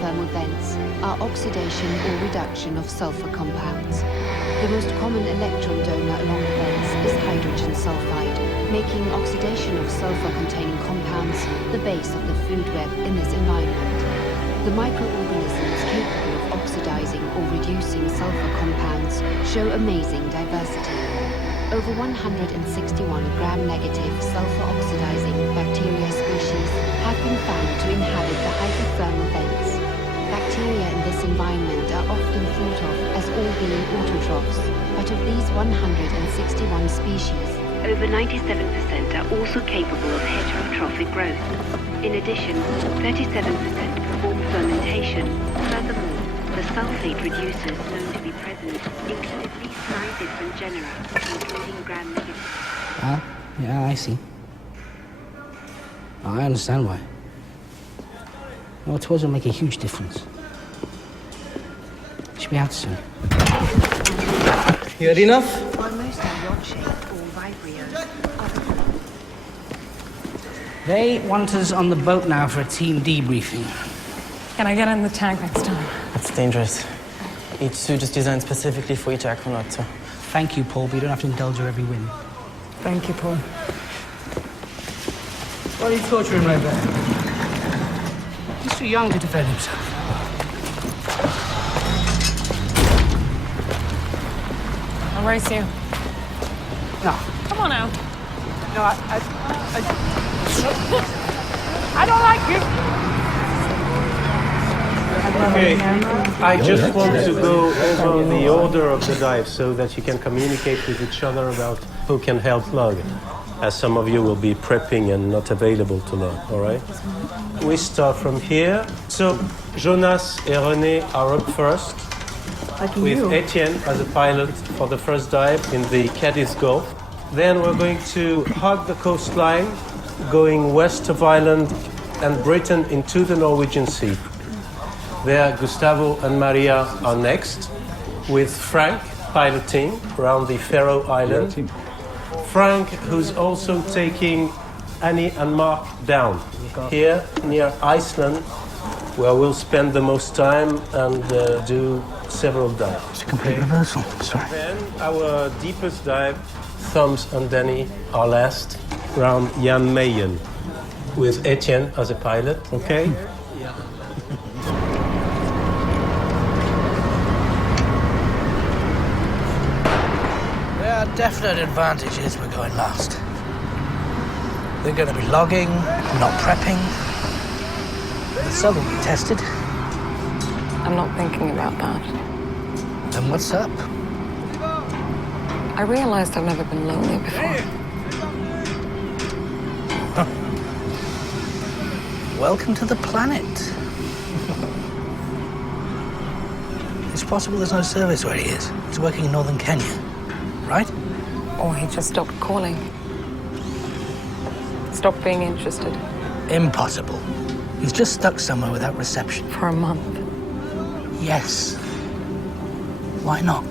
hydrothermal vents are oxidation or reduction of sulfur compounds. The most common electron donor along the vents is hydrogen sulfide, making oxidation of sulfur-containing compounds the base of the food web in this environment. The microorganisms capable of oxidizing or reducing sulfur compounds show amazing diversity. Over 161 gram-negative sulfur-oxidizing bacteria species have been found to inhabit the hydrothermal vents. Bacteria in this environment are often thought of as all being autotrophs, but of these 161 species, over 97% are also capable of heterotrophic growth. In addition, 37% perform fermentation. Furthermore, the sulfate reducers known to be present include at least 9 different genera, including gram-negative. Ah, yeah, I see. I understand why. Well, tours will make a huge difference. Should be out soon. You had enough? While most are yacht-shaped or vibrio, They want us on the boat now for a team debriefing. Can I get in the tank next time? That's dangerous. Each suit is designed specifically for each aquanaut, so... Thank you, Paul, but you don't have to indulge your every whim. Thank you, Paul. Why are you torturing right there? He's too young to defend himself. I'll race you. No. Come on now. No, I don't like you. Okay, I just want to go over the order of the dive so that you can communicate with each other about who can help log, as some of you will be prepping and not available to log, all right? We start from here. So Jonas and René are up first, with Etienne as a pilot for the first dive in the Cadiz Gulf. Then we're going to hug the coastline, going west of Ireland and Britain into the Norwegian Sea. There, Gustavo and Maria are next, with Frank piloting around the Faroe Islands. Frank, who's also taking Annie and Mark down, here near Iceland, where we'll spend the most time and do several dives. It's a complete reversal, sorry. Then our deepest dive, Thumbs and Danny are last, around Jan Mayen, with Etienne as a pilot, okay? Yeah. There are definite advantages we're going last. They're going to be logging, not prepping. The sub will be tested. I'm not thinking about that. Then what's up? I realized I've never been lonely before. Welcome to the planet. It's possible there's no service where he is. He's working in northern Kenya, right? Or he just stopped calling. Stopped being interested. Impossible. He's just stuck somewhere without reception. For a month. Yes. Why not?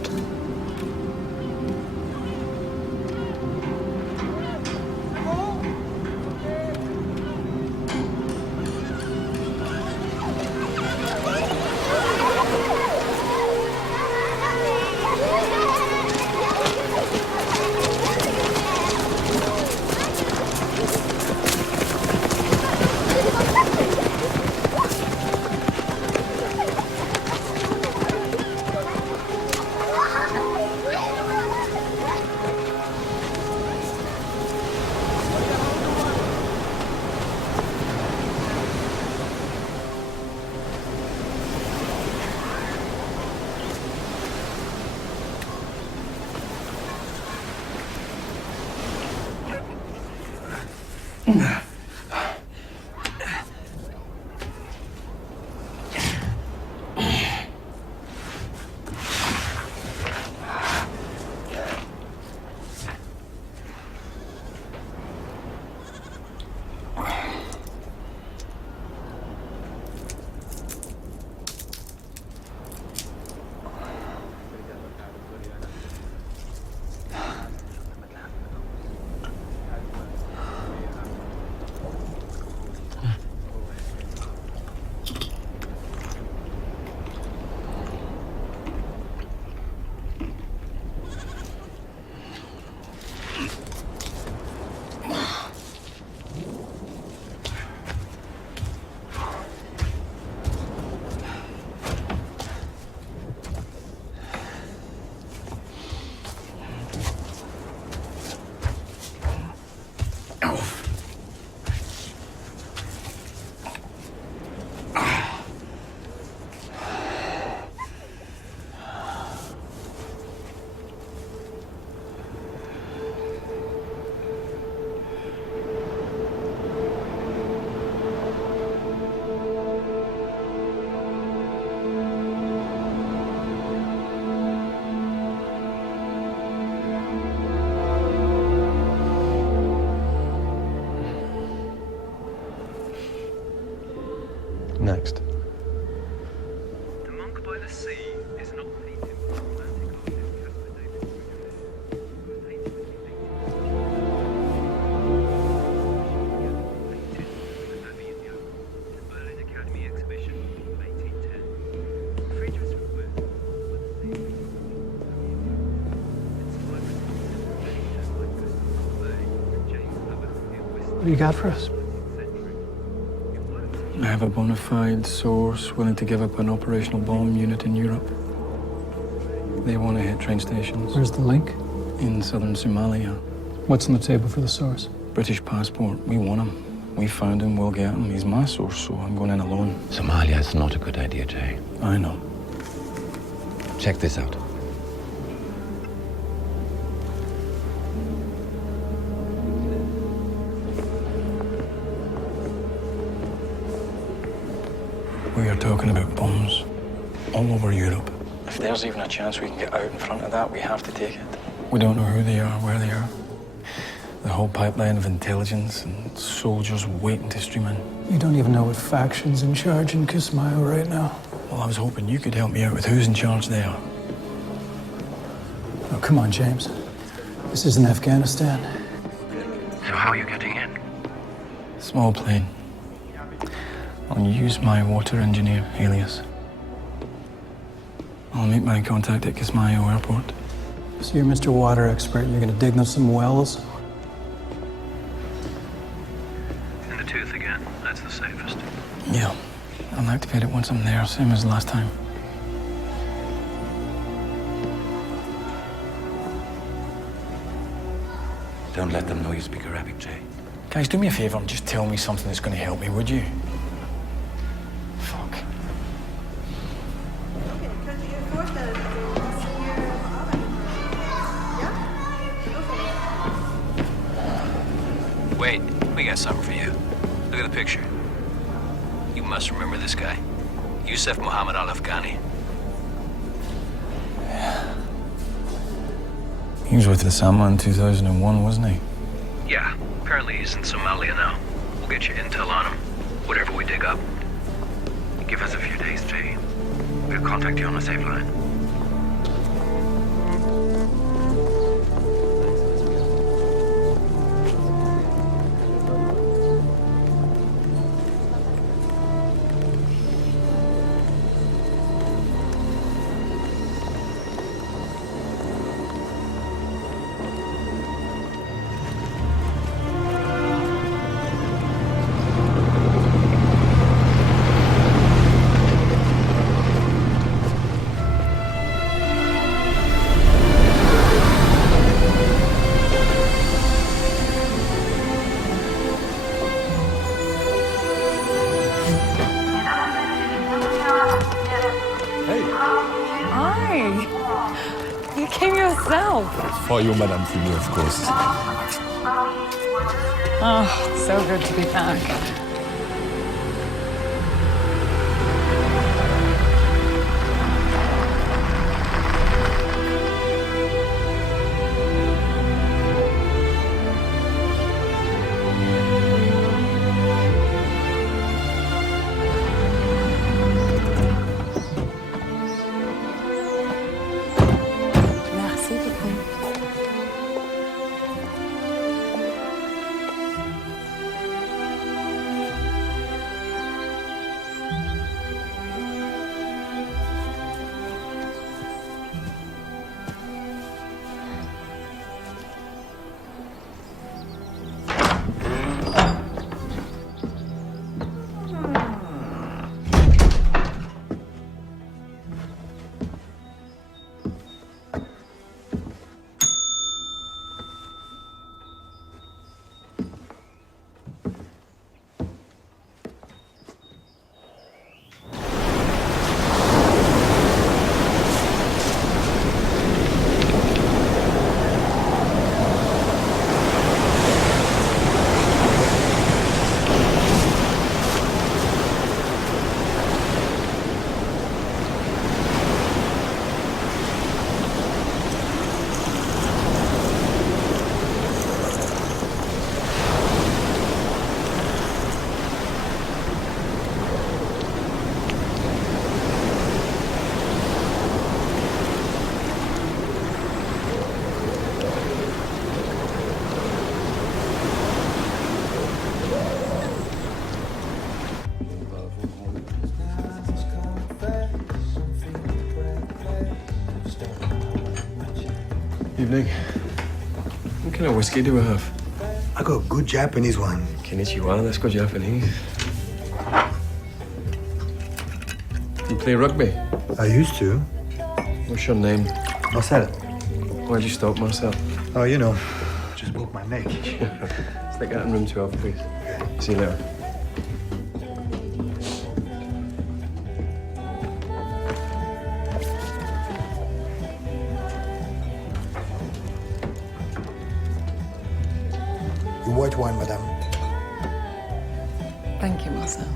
What do you got for us? I have a bona fide source willing to give up an operational bomb unit in Europe. They want to hit train stations. Where's the link? In southern Somalia. What's on the table for the source? British passport. We want him. We found him, we'll get him. He's my source, so I'm going in alone. Somalia is not a good idea, Jay. I know. Check this out. We are talking about bombs all over Europe. If there's even a chance we can get out in front of that, we have to take it. We don't know who they are, where they are. The whole pipeline of intelligence and soldiers waiting to stream in. You don't even know what faction's in charge in Kismayo right now. Well, I was hoping you could help me out with who's in charge there. Oh, come on, James. This isn't Afghanistan. So how are you getting in? Small plane. I'll use my water engineer, alias. I'll make my contact at Kismayo Airport. So you're Mr. Water Expert. You're gonna dig them some wells? In the tooth again. That's the safest. Yeah. I'll activate it once I'm there, same as last time. Don't let them know you speak Arabic, Jay. Guys, do me a favor and just tell me something that's going to help me, would you? Fuck. Wait, we got something for you. Look at the picture. You must remember this guy. Yusuf Muhammad al-Afghani. He was with the Sama in 2001, wasn't he? Yeah, apparently he's in Somalia now. We'll get you intel on him, whatever we dig up. Give us a few days, Jay. We'll contact you on a safe line. For you, Madame Filme, of course. Oh, it's so good to be back. Evening. What kind of whiskey do we have? I got a good Japanese one. Konnichiwa, let's go Japanese. You play rugby? I used to. What's your name? Marcel. Why'd you stop, Marcel? Oh, you know, just broke my neck. Stick that in room 12, please. See you later. The white wine, madame. Thank you, Marcel.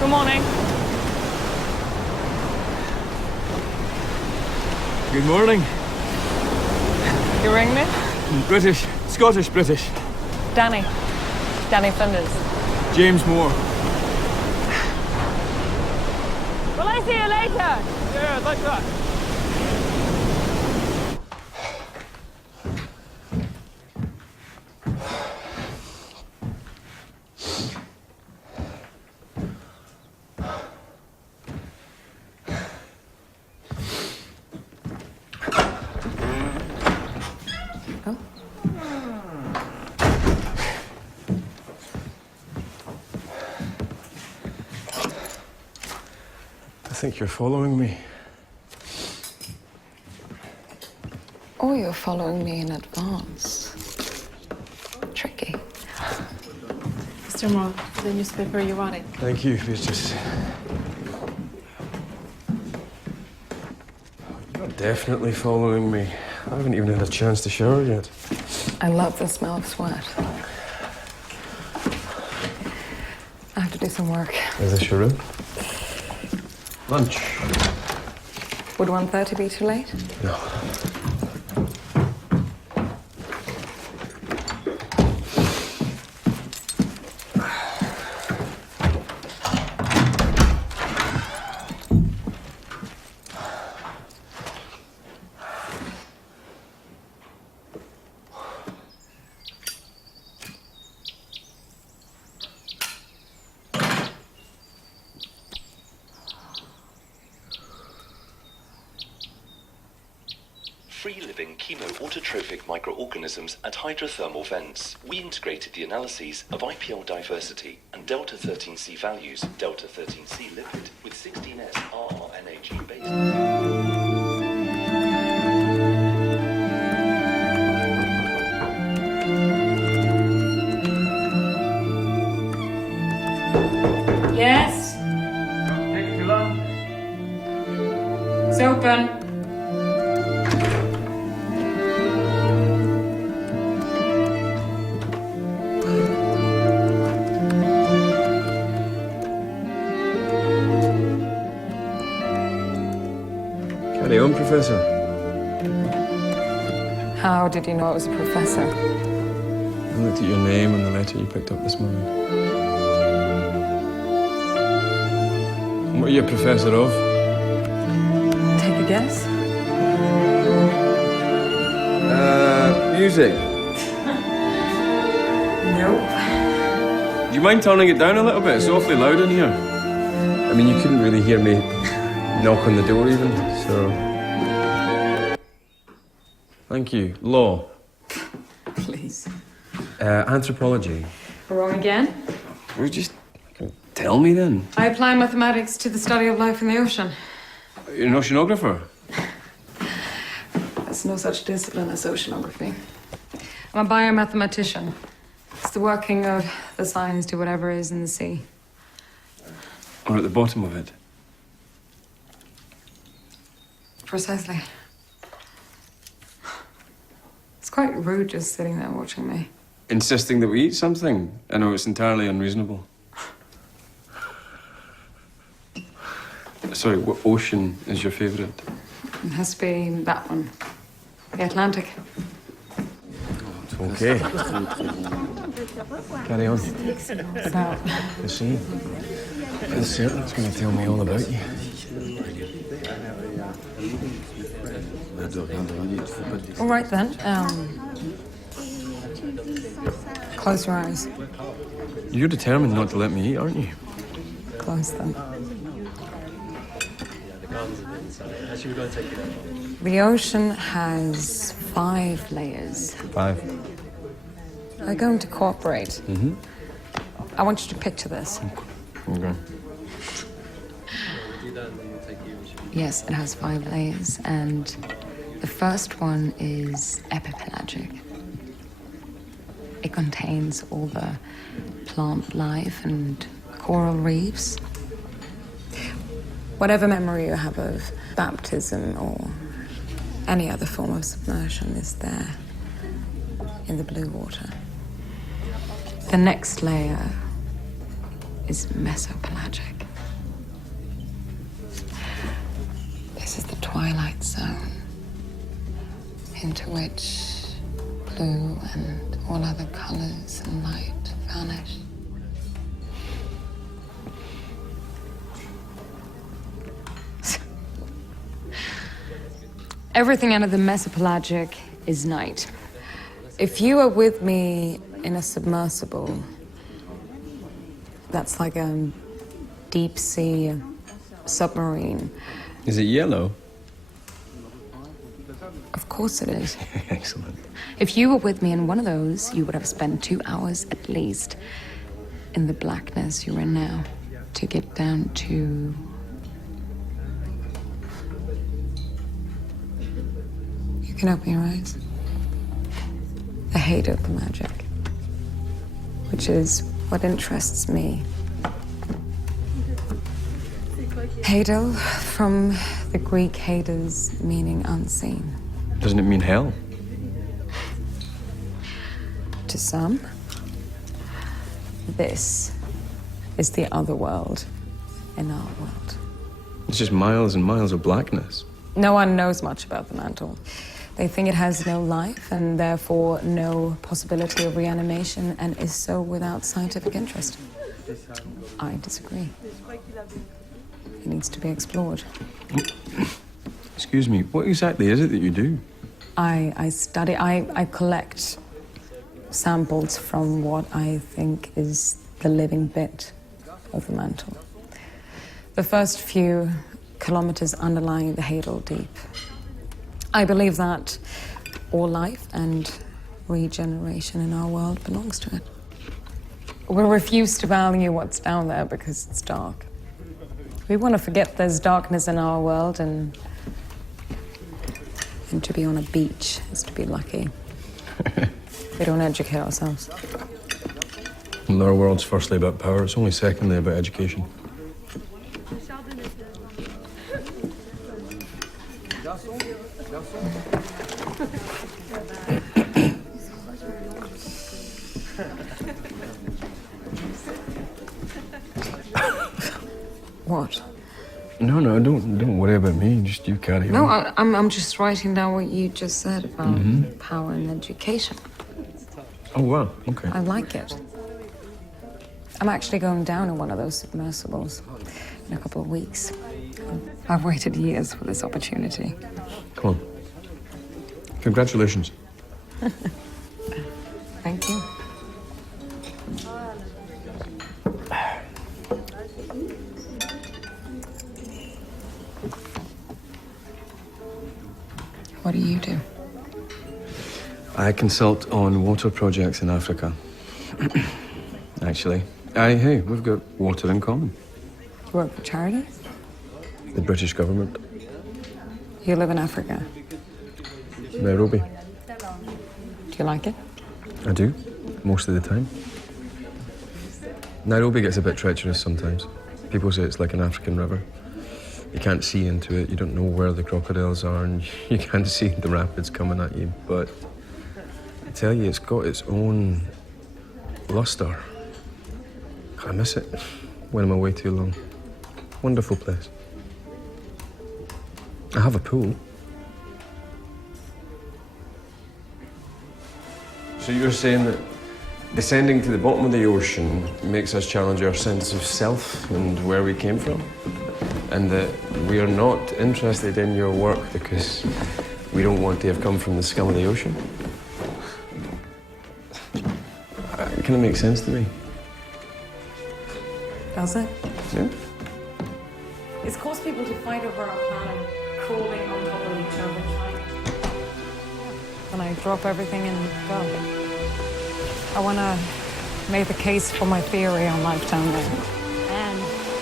Good morning. Good morning. You ring me? British. Scottish British. Danny. Danny Flinders. James Moore. Will I see you later? Yeah, like that. I think you're following me. Or you're following me in advance. Tricky. Mr. Moore, the newspaper you wanted. Thank you, Beatrice. You're definitely following me. I haven't even had a chance to shower yet. I love the smell of sweat. I have to do some work. Is this your room? Lunch? Would 1:30 be too late? No. Free-living chemoautotrophic microorganisms at hydrothermal vents. We integrated the analyses of IPL diversity and delta-13C values, delta-13C lipid, with 16S rRNAG base. Yes? Take too long. It's open. Carry on, Professor. How did you know I was a professor? I looked at your name and the letter you picked up this morning. What are you a professor of? Take a guess. Music. Nope. Do you mind turning it down a little bit? It's awfully loud in here. I mean, you couldn't really hear me knock on the door even, so... Thank you. Law. Please. Anthropology. Wrong again? Well, just tell me then. I apply mathematics to the study of life in the ocean. You're an oceanographer? There's no such discipline as oceanography. I'm a bio-matematician. It's the working of the science to whatever is in the sea. Or at the bottom of it? Precisely. It's quite rude just sitting there watching me. Insisting that we eat something? I know it's entirely unreasonable. Sorry, what ocean is your favourite? It has to be that one. The Atlantic. Okay. Carry on. So, The sea. The serpent's going to tell me all about you. all right then. Close your eyes. You're determined not to let me eat, aren't you? Close them. The ocean has 5 layers. 5. They're going to cooperate. Mm-hmm. I want you to picture this. Okay. Yes, it has 5 layers, and the first one is epipelagic. It contains all the plant life and coral reefs. Whatever memory you have of baptism or any other form of submersion is there in the blue water. The next layer is mesopelagic. This is the twilight zone into which blue and all other colors and light vanish. Everything out of the mesopelagic is night. If you are with me in a submersible, that's like a deep sea submarine. Is it yellow? Of course it is. Excellent. If you were with me in one of those, you would have spent 2 hours at least in the blackness you're in now to get down to... You can open your eyes. The hydropelagic, which is what interests me. Hadal, from the Greek hades, meaning unseen. Doesn't it mean hell? To some, this is the other world in our world. It's just miles and miles of blackness. No one knows much about the mantle. They think it has no life and therefore no possibility of reanimation and is so without scientific interest. I disagree. It needs to be explored. Excuse me, what exactly is it that you do? I collect samples from what I think is the living bit of the mantle. The first few kilometers underlying the Hadal Deep. I believe that all life and regeneration in our world belongs to it. We refuse to value what's down there because it's dark. We want to forget there's darkness in our world, and to be on a beach is to be lucky. We don't educate ourselves. Well, our world's firstly about power, it's only secondly about education. What? No, don't worry about me. Just you carry on. No, I'm just writing down what you just said about power and education. Oh, wow, okay. I like it. I'm actually going down in one of those submersibles in a couple of weeks. I've waited years for this opportunity. Come on. Congratulations. Thank you. What do you do? I consult on water projects in Africa. Actually. Hey, we've got water in common. You work for charity? The British government. You live in Africa? Nairobi. Do you like it? I do, most of the time. Nairobi gets a bit treacherous sometimes. People say it's like an African river. You can't see into it, you don't know where the crocodiles are, and you can't see the rapids coming at you, but I tell you, it's got its own luster. I miss it when I'm away too long. Wonderful place. I have a pool. So you're saying that descending to the bottom of the ocean makes us challenge our sense of self and where we came from? And that we are not interested in your work because we don't want to have come from the scum of the ocean? It kind of makes sense to me. Does it? Yeah? It's caused people to fight over our planet, crawling on top of each other, trying. When I drop everything and go, I want to make the case for my theory on life down there. And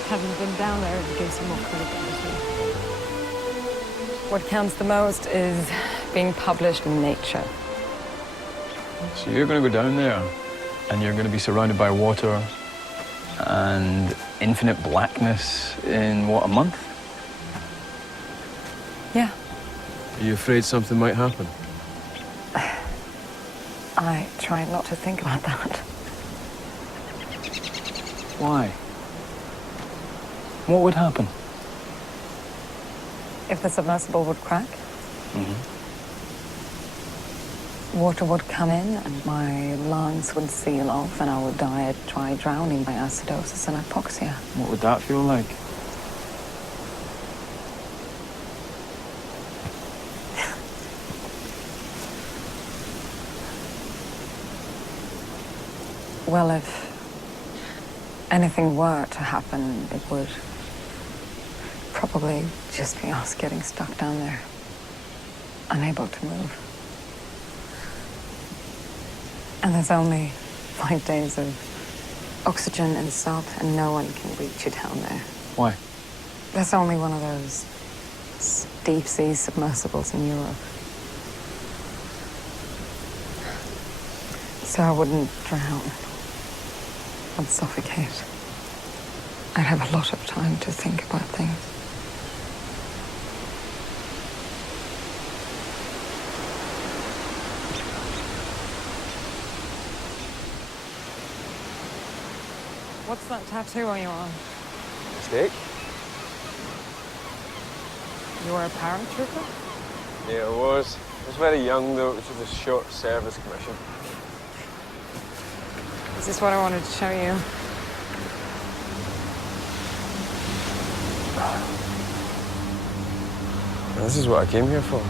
having been down there, it gives you more credibility. What counts the most is being published in Nature. So you're going to go down there and you're going to be surrounded by water and infinite blackness in, what, a month? Yeah. Are you afraid something might happen? I try not to think about that. Why? What would happen? If the submersible would crack, Mm-hmm. water would come in and my lungs would seal off and I would die a dry drowning by acidosis and hypoxia. What would that feel like? Well, if anything were to happen, it would probably just be us getting stuck down there, unable to move. And there's only 5 days of oxygen and salt, and no one can reach you down there. Why? There's only one of those deep-sea submersibles in Europe. So I wouldn't drown. I'd suffocate. I'd have a lot of time to think about things. What's that tattoo on your arm? Mistake? You were a paratrooper? Yeah, it was. I was very young, though. It was just a short service commission. This is what I wanted to show you. This is what I came here for.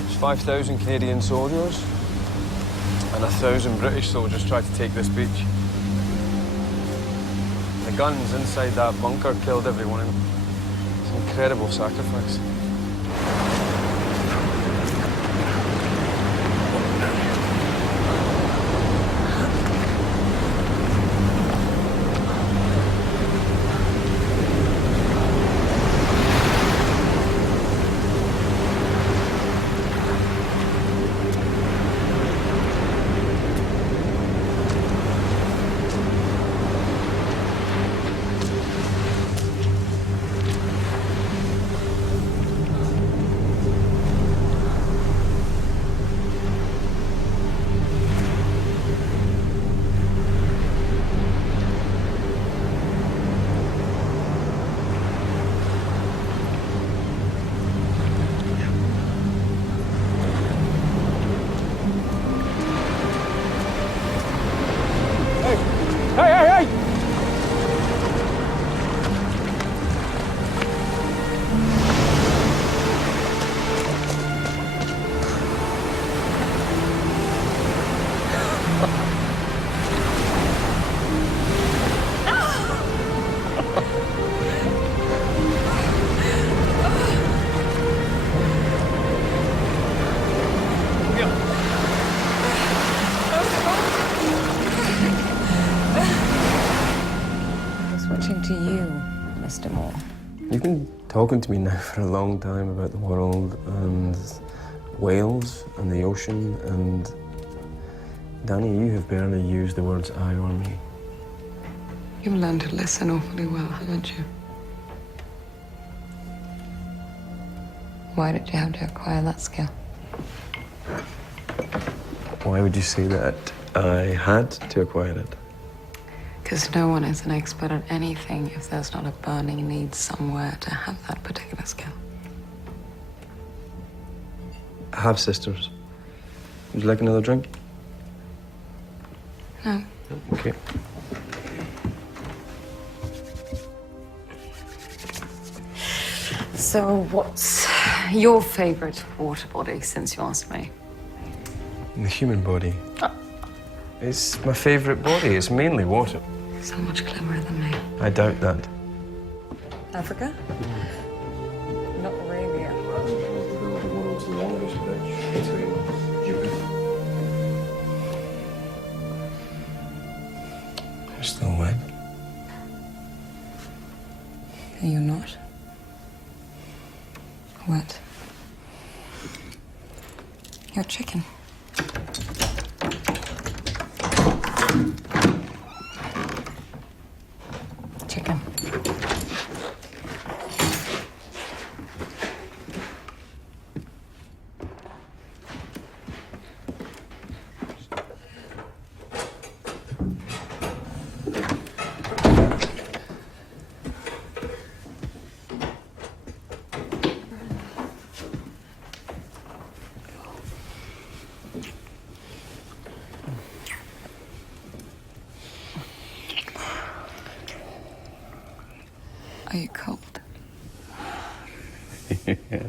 There's 5,000 Canadian soldiers and 1,000 British soldiers tried to take this beach. The guns inside that bunker killed every one of them. It's an incredible sacrifice. To you, Mr. Moore. You've been talking to me now for a long time about the world and whales and the ocean, and Danny, you have barely used the words I or me. You've learned to listen awfully well, haven't you? Why did you have to acquire that skill? Why would you say that I had to acquire it? Because no one is an expert at anything if there's not a burning need somewhere to have that particular skill. I have sisters. Would you like another drink? No. Okay. So what's your favorite water body, since you asked me? The human body. It's my favorite body. It's mainly water. So much cleverer than me. I doubt that. Africa? Not Arabia. The world's longest bridge between Jupiter. You're still wet. Are you not? What? You're chicken. Chicken. Are you cold? Yeah.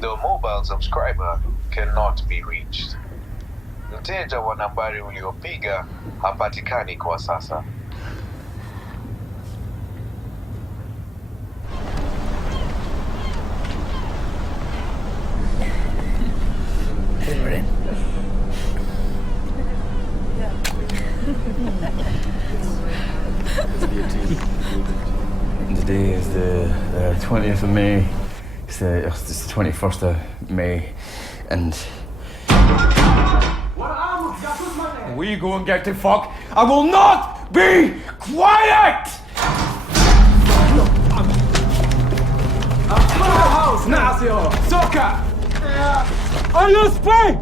The mobile subscriber cannot be reached. Mteja wa nambari uliopiga hapatikani kwa sasa. Today is the 20th of May. It's the 21st of May, and we go and get to fuck. I will not be quiet. House, Nazio, Soka. Are you spy?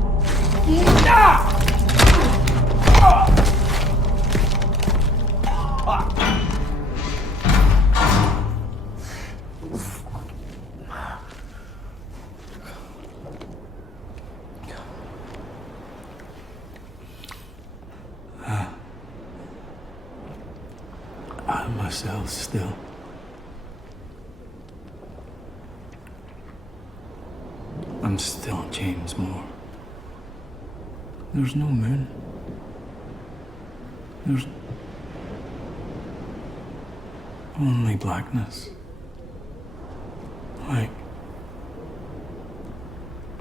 I'm myself still. I'm still James Moore. There's no moon. There's only blackness.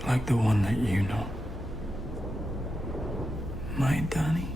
Like the one that you know. My Danni.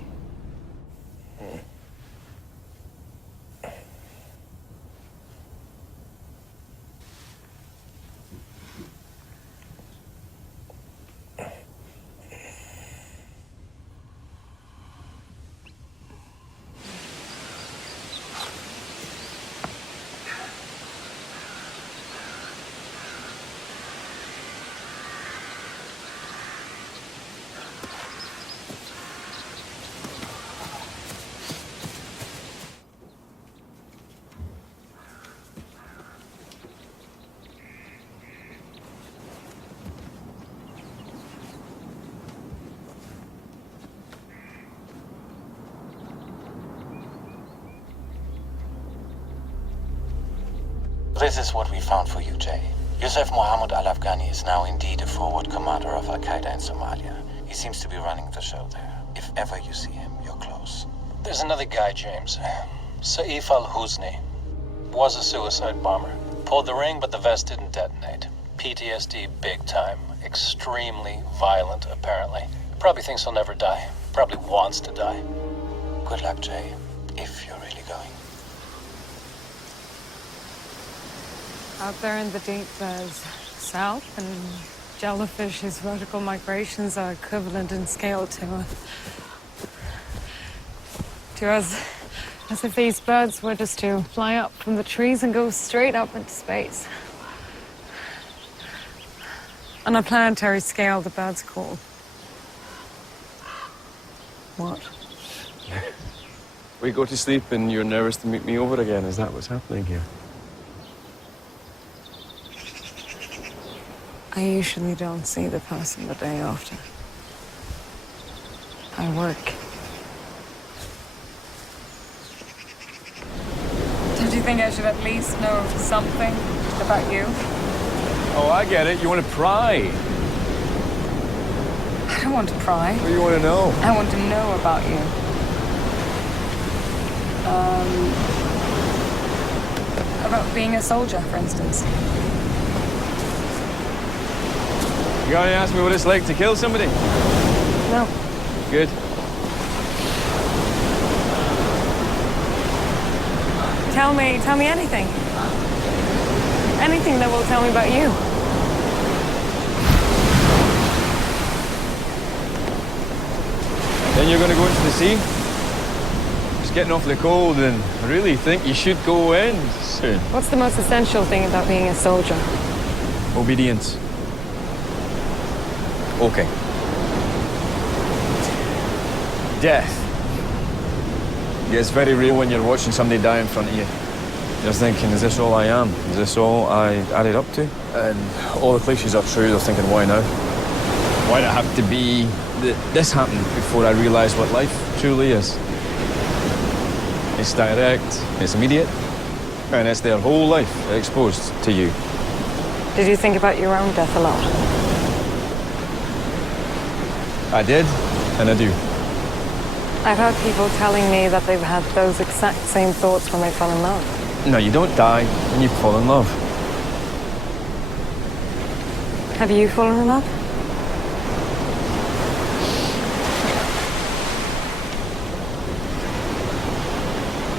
This is what we found for you, Jay. Yusuf Mohammed al-Afghani is now indeed a forward commander of Al-Qaeda in Somalia. He seems to be running the show there. If ever you see him, you're close. There's another guy, James. Saif al-Huzni. Was a suicide bomber. Pulled the ring, but the vest didn't detonate. PTSD big time. Extremely violent, apparently. Probably thinks he'll never die. Probably wants to die. Good luck, Jay, if you're really going. Out there in the deep, there's south, and jellyfish's vertical migrations are equivalent in scale to us, as if these birds were just to fly up from the trees and go straight up into space. On a planetary scale, the birds call. What? We go to sleep and you're nervous to meet me over again. Is that what's happening here? I usually don't see the person the day after. I work. Don't you think I should at least know something about you? Oh, I get it. You want to pry. I don't want to pry. What do you want to know? I want to know about you. About being a soldier, for instance. You gotta ask me what it's like to kill somebody? No. Good. Tell me anything. Anything that will tell me about you. Then you're gonna go into the sea? It's getting awfully cold and I really think you should go in soon. What's the most essential thing about being a soldier? Obedience. Okay. Death. Yeah, it's very real when you're watching somebody die in front of you. You're thinking, is this all I am? Is this all I added up to? And all the cliches are true. They're thinking, why now? Why did it have to be that this happened before I realised what life truly is? It's direct, it's immediate, and it's their whole life exposed to you. Did you think about your own death a lot? I did. And I do. I've heard people telling me that they've had those exact same thoughts when they fell in love. No, you don't die when you fall in love. Have you fallen in love?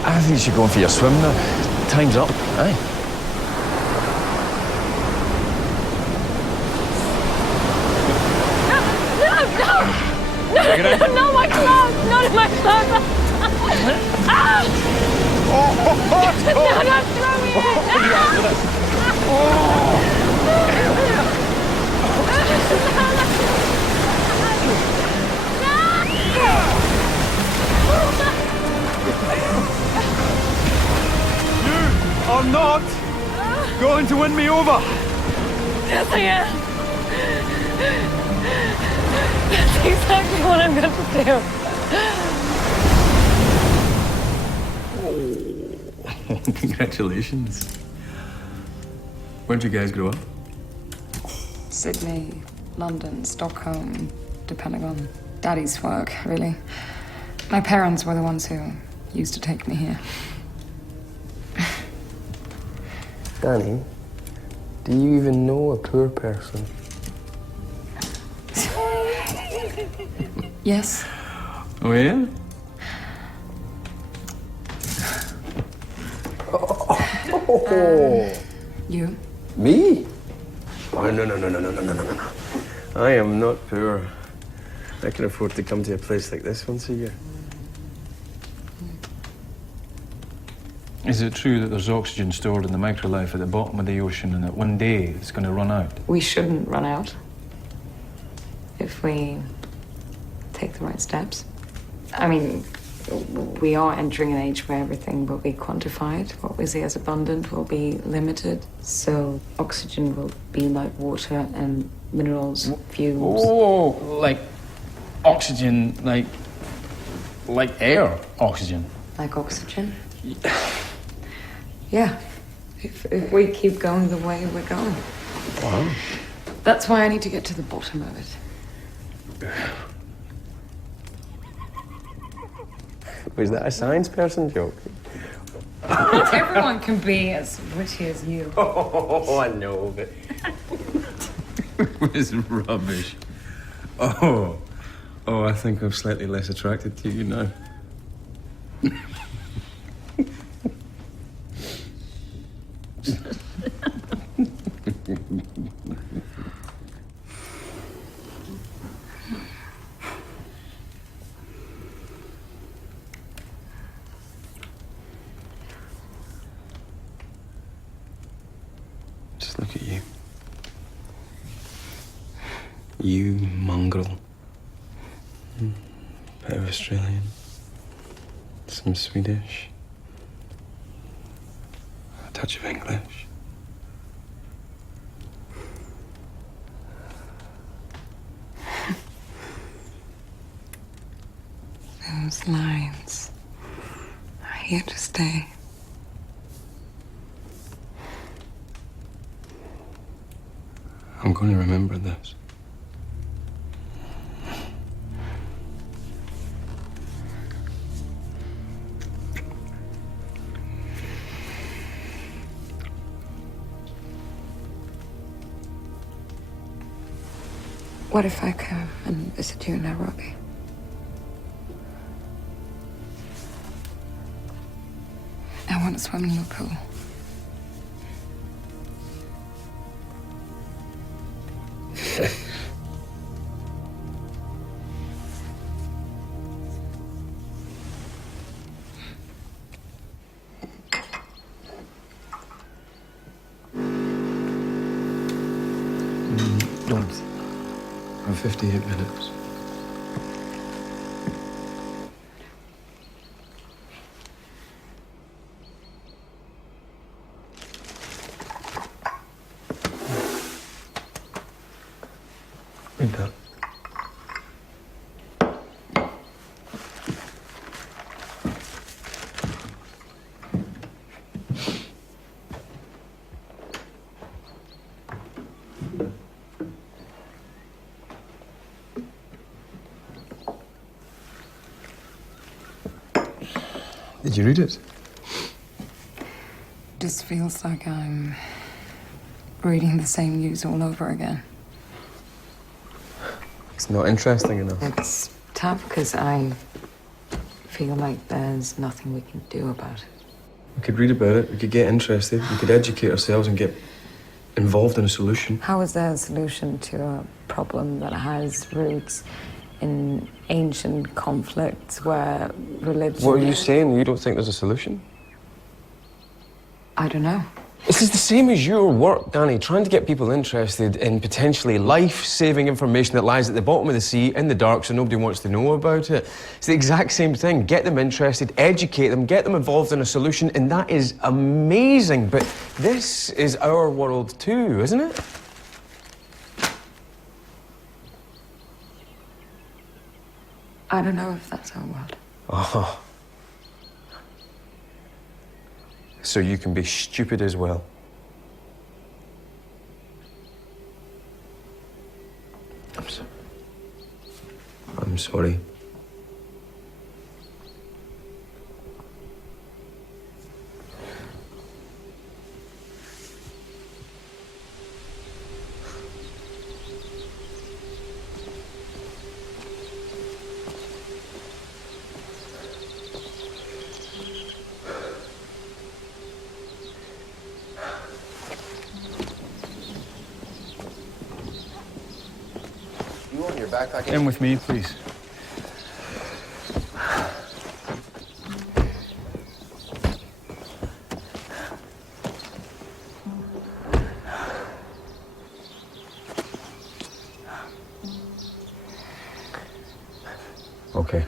I think you should go in for your swim now. Time's up, aye? No, my clothes! Not my clothes! Ah! No, don't throw me You are not going to win me over! Yes, I am! That's exactly what I'm going to do. Congratulations. Where'd you guys grow up? Sydney, London, Stockholm, depending on Daddy's work, really. My parents were the ones who used to take me here. Danny, do you even know a poor person? Yes. Oh, yeah? You? Me? Oh, no. I am not poor. I can afford to come to a place like this once a year. Is it true that there's oxygen stored in the microlife at the bottom of the ocean and that one day it's going to run out? We shouldn't run out if we take the right steps. I mean, we are entering an age where everything will be quantified. What we see as abundant will be limited. So oxygen will be like water and minerals, fuels. Oh, like oxygen, like air oxygen. Like oxygen? Yeah. If we keep going the way we're going. Wow. That's why I need to get to the bottom of it. Was that a science person joke? Not everyone can be as witty as you. Oh, I know, but... It was rubbish. Oh, I think I'm slightly less attracted to you now. Just look at you. You mongrel. Bit of Australian. Some Swedish. A touch of English. Those lines are here to stay. I'm going to remember this. What if I come and visit you in Nairobi? I want to swim in your pool. Don't. I'm 58 minutes. Read that. did you read it? Just feels like I'm reading the same news all over again. It's not interesting enough. It's tough because I feel like there's nothing we can do about it. We could read about it, we could get interested, we could educate ourselves and get involved in a solution. How is there a solution to a problem that has roots in ancient conflicts where religion... What are you saying? You don't think there's a solution? I don't know. This is the same as your work, Danny, trying to get people interested in potentially life-saving information that lies at the bottom of the sea in the dark so nobody wants to know about it. It's the exact same thing. Get them interested, educate them, get them involved in a solution, and that is amazing. But this is our world too, isn't it? I don't know if that's our world. Oh. So you can be stupid as well. I'm sorry. In with me, please. Okay.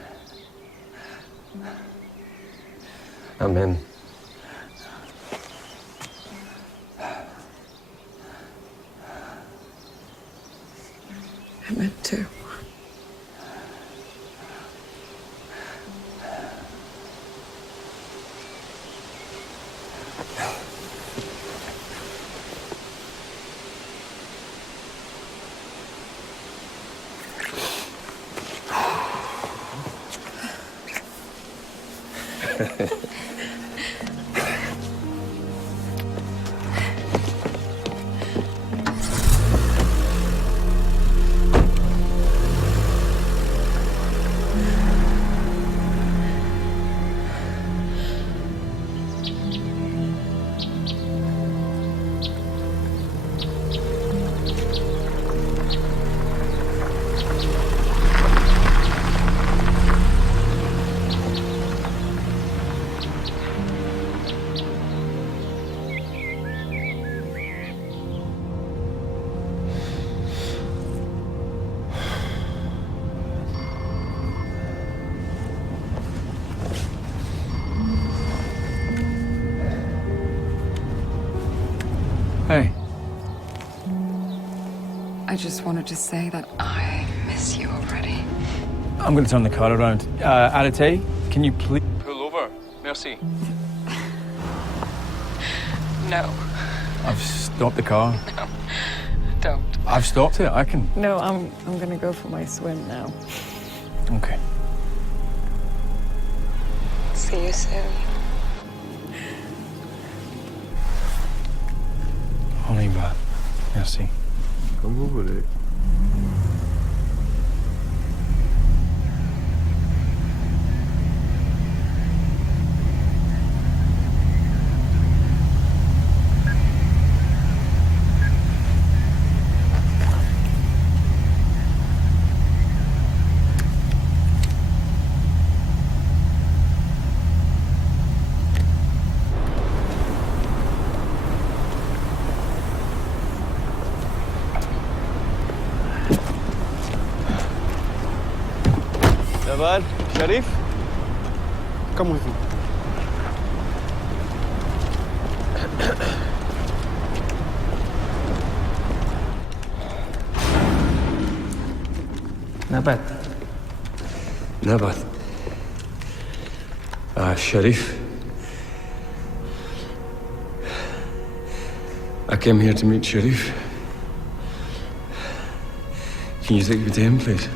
I'm in. I'm in too. Hey. I just wanted to say that I miss you already. I'm going to turn the car around. Arate, can you please pull over? Merci. No. I've stopped the car. No. Don't. I've stopped it. I can... No, I'm gonna go for my swim now. Okay. See you soon. On y va. Merci. Comme vous voulez. Nabad, Sharif? Come with me. Nabat. Nabat. Sharif. I came here to meet Sharif. Can you take me to him, please?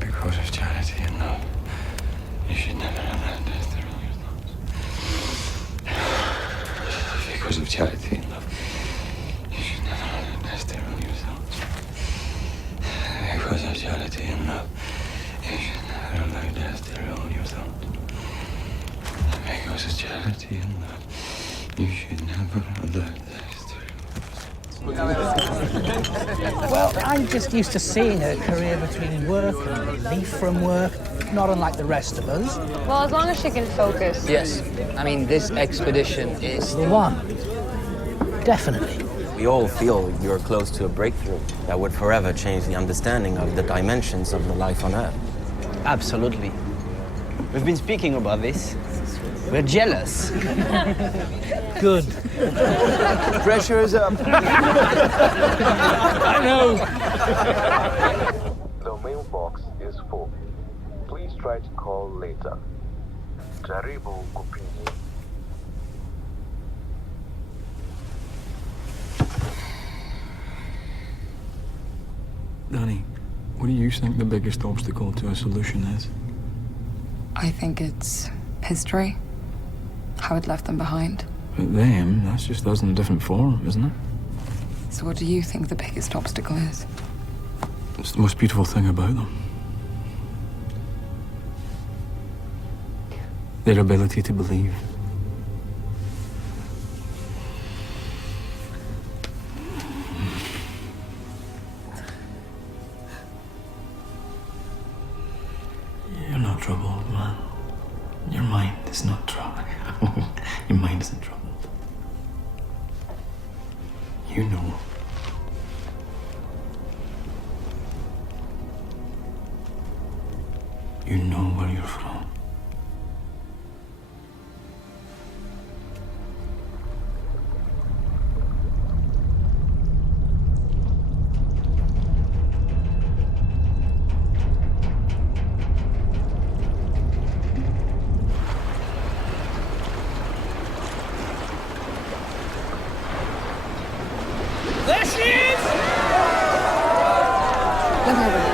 Because of charity and love, you should never allow death to rule your thoughts. Because of charity and love, you should never allow death to rule your thoughts. Because of charity and love, you should never allow death to rule your thoughts. Because of charity and love, you should never allow death. Well, I'm just used to seeing her career between work and relief from work, not unlike the rest of us. Well, as long as she can focus. Yes. I mean, this expedition is the one. Definitely. We all feel you're close to a breakthrough that would forever change the understanding of the dimensions of the life on Earth. Absolutely. We've been speaking about this. We're jealous. Good. Pressure is up. I know. The mailbox is full. Please try to call later. Jaribu kupigia. Danni, what do you think the biggest obstacle to a solution is? I think it's history, how it left them behind. But them, that's just us in a different form, isn't it? So what do you think the biggest obstacle is? It's the most beautiful thing about them. Their ability to believe. You're not troubled, man. Your mind is not troubled. Your mind isn't troubled. You know. You know where you're from. There she is! Look over.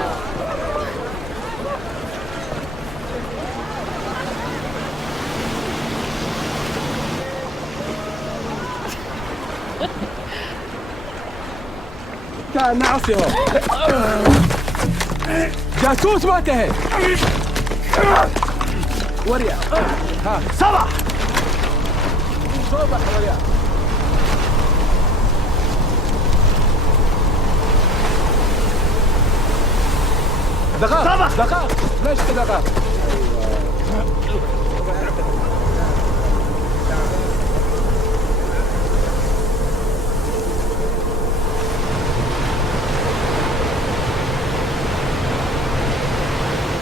تعال نعصيه جاسوس ما انتهى وريا ها صبح صبح وريا دقائق دقائق ليش دقائق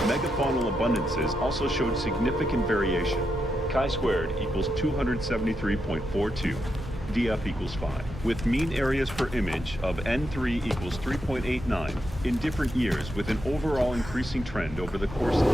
Megafaunal abundances also showed significant variation. Chi-squared equals 273.42. DF equals 5, with mean areas per image of N3 equals 3.89 in different years, with an overall increasing trend over the course of the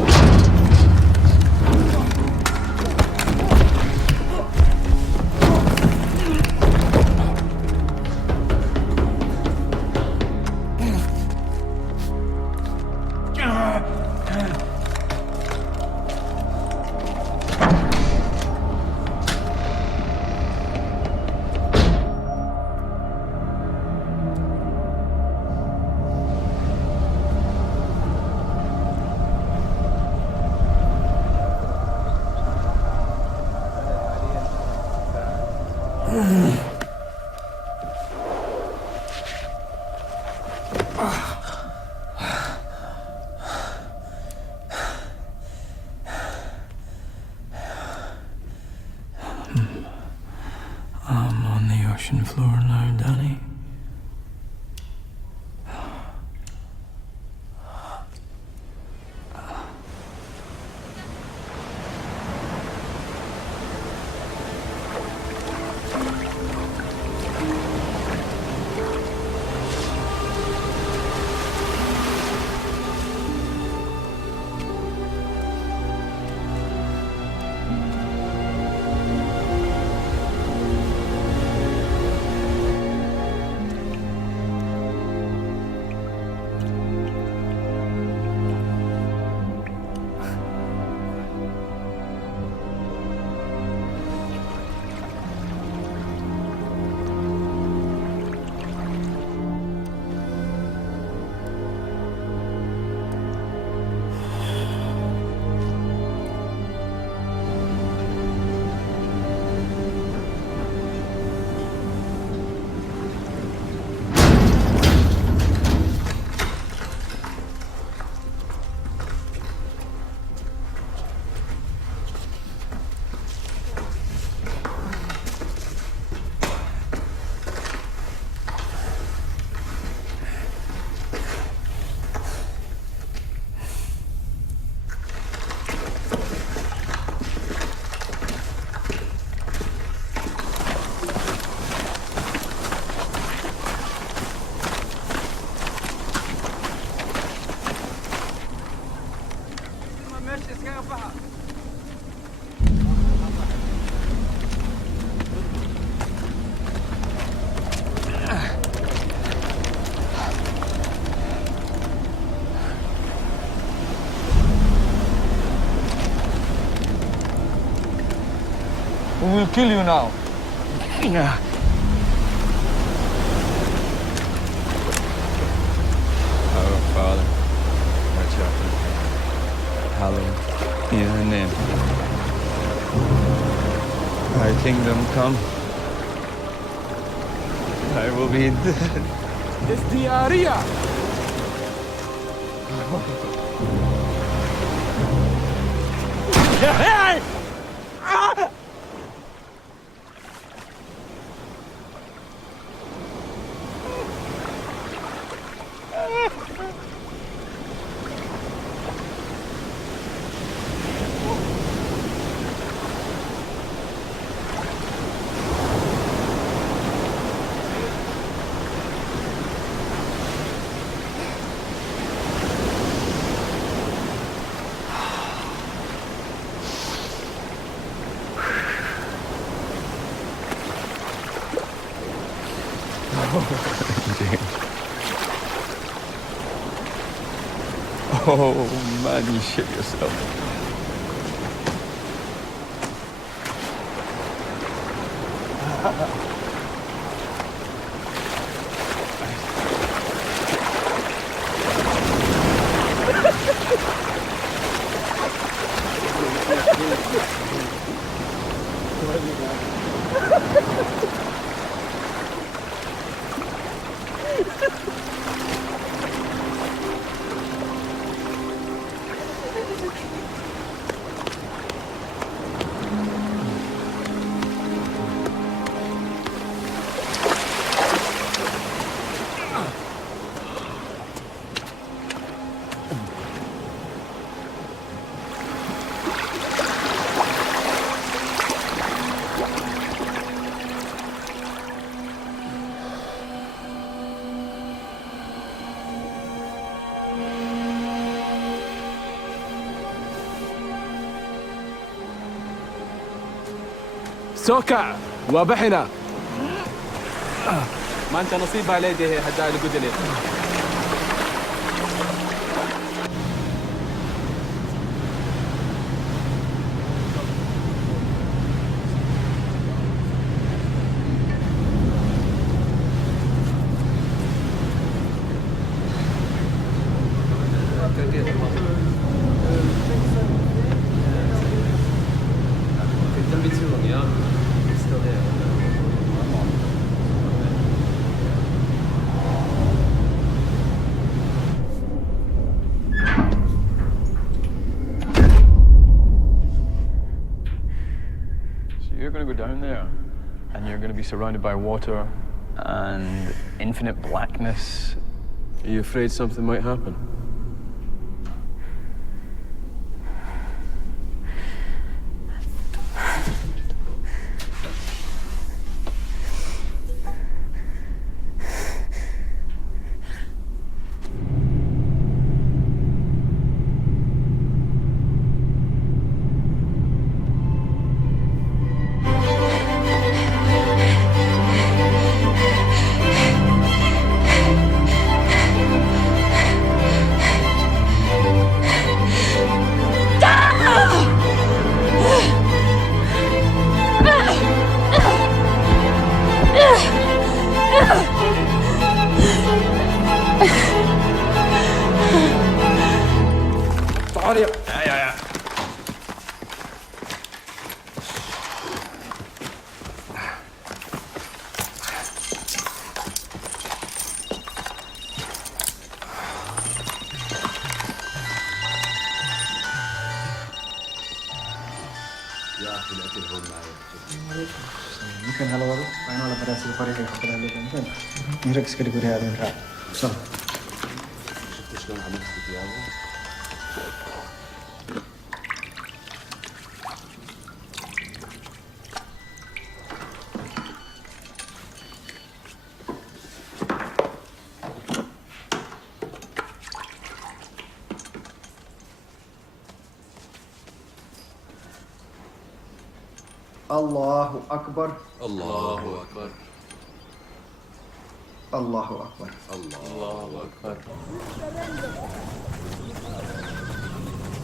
I'm on the ocean floor now, Danni. will kill you now. Our Father, which art in heaven, hallowed be thy name. Thy kingdom come. I will be dead. It's diarrhea. Oh, man, you shit yourself. سوكا وبحنا ما انت نصيب عليه هداي القدلي Down there, and you're going to be surrounded by water and infinite blackness. Are you afraid something might happen? ممكن هلا والله أنا على براسي الطريقة يحط لها لك ممكن نركز كده كده هذا نرجع صح شفت شلون عملت في هذا الله أكبر الله أكبر الله أكبر الله أكبر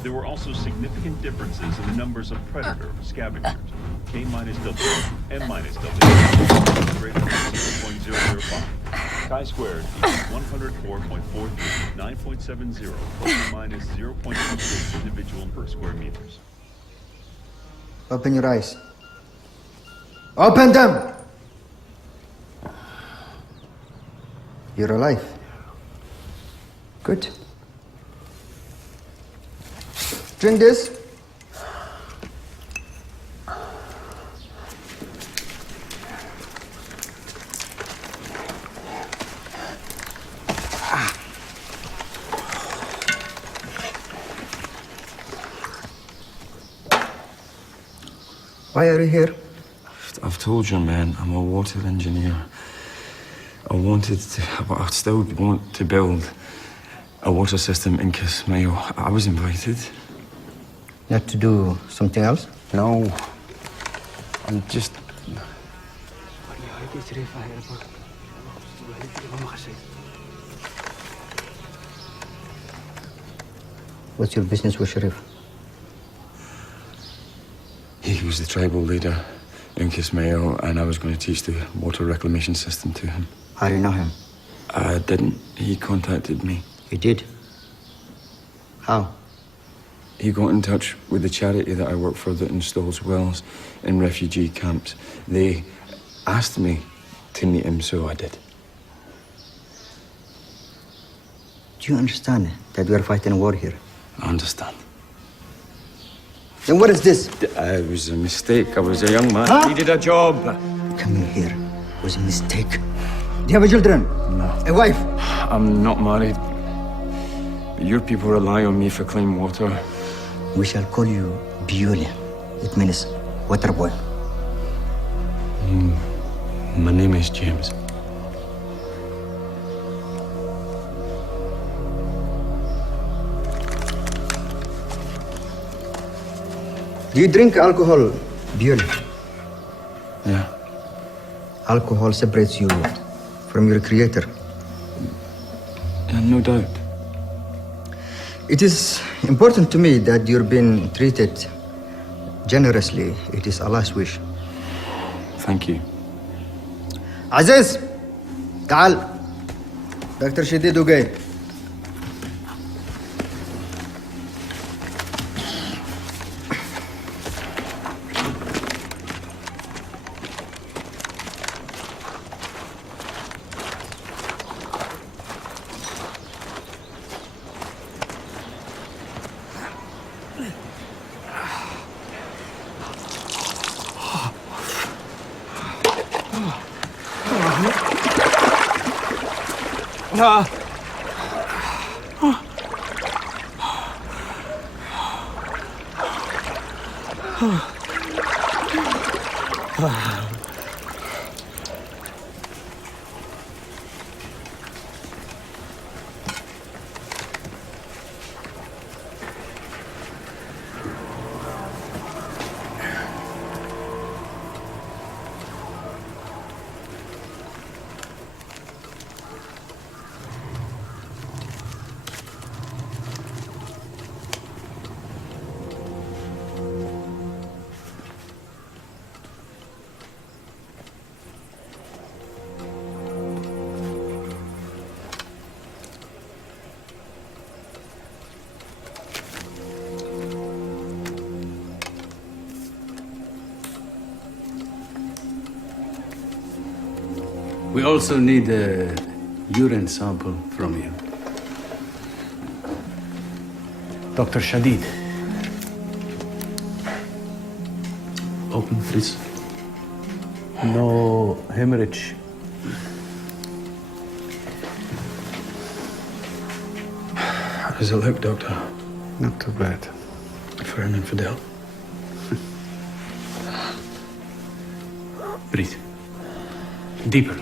There were also significant differences in the numbers of predator scavengers. K minus W, M minus W, greater than 0.005. Chi squared equals 104.43, 9.70, plus or minus 0.26 individual per square meters. Open your eyes. Open them! You're alive. Good. Drink this. Why are you here? I've told you, man, I'm a water engineer. I still want to build a water system in Kismayo. I was invited. Not to do something else? No. I'm just... What's your business with Sharif? He was the tribal leader in Kismayo, and I was going to teach the water reclamation system to him. How do you know him? I didn't. He contacted me. You did? How? He got in touch with the charity that I work for that installs wells in refugee camps. They asked me to meet him, so I did. Do you understand that we are fighting a war here? I understand. Then what is this? It was a mistake. I was a young man. Huh? Needed a job. Coming here was a mistake. Do you have children? No. A wife? I'm not married. But your people rely on me for clean water. We shall call you Bioli. It means water boy. My name is James. Do you drink alcohol, Bioli? Yeah. Alcohol separates you from your creator. No doubt. It is important to me that you're being treated generously. It is Allah's wish. Thank you. Aziz, تعال. Dr. Shadid وجاي. We also need a urine sample from you. Dr. Shadid. Open, please. No hemorrhage. How does it look, Doctor? Not too bad. For an infidel. Breathe. Deeper.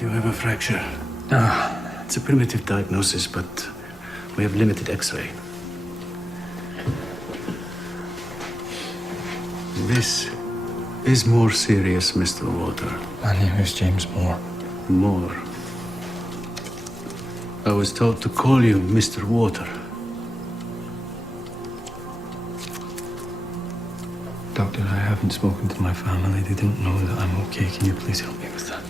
You have a fracture. It's a primitive diagnosis, but we have limited X-ray. This is more serious, Mr. Water. My name is James Moore. Moore. I was told to call you Mr. Water. Doctor, I haven't spoken to my family. They didn't know that I'm okay. Can you please help me with that?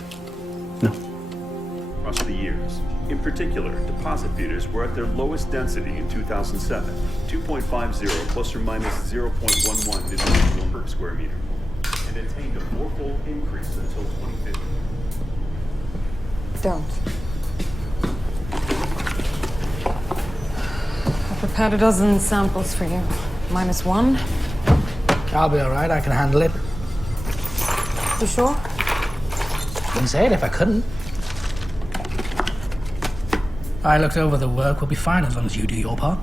Across the years. In particular, deposit feeders were at their lowest density in 2007, 2.50 plus or minus 0.11 individual per square meter, and attained a fourfold increase until 2050. Don't. I prepared a dozen samples for you. -1. I'll be all right. I can handle it. You sure? Wouldn't say it if I couldn't. I looked over the work. We'll be fine as long as you do your part.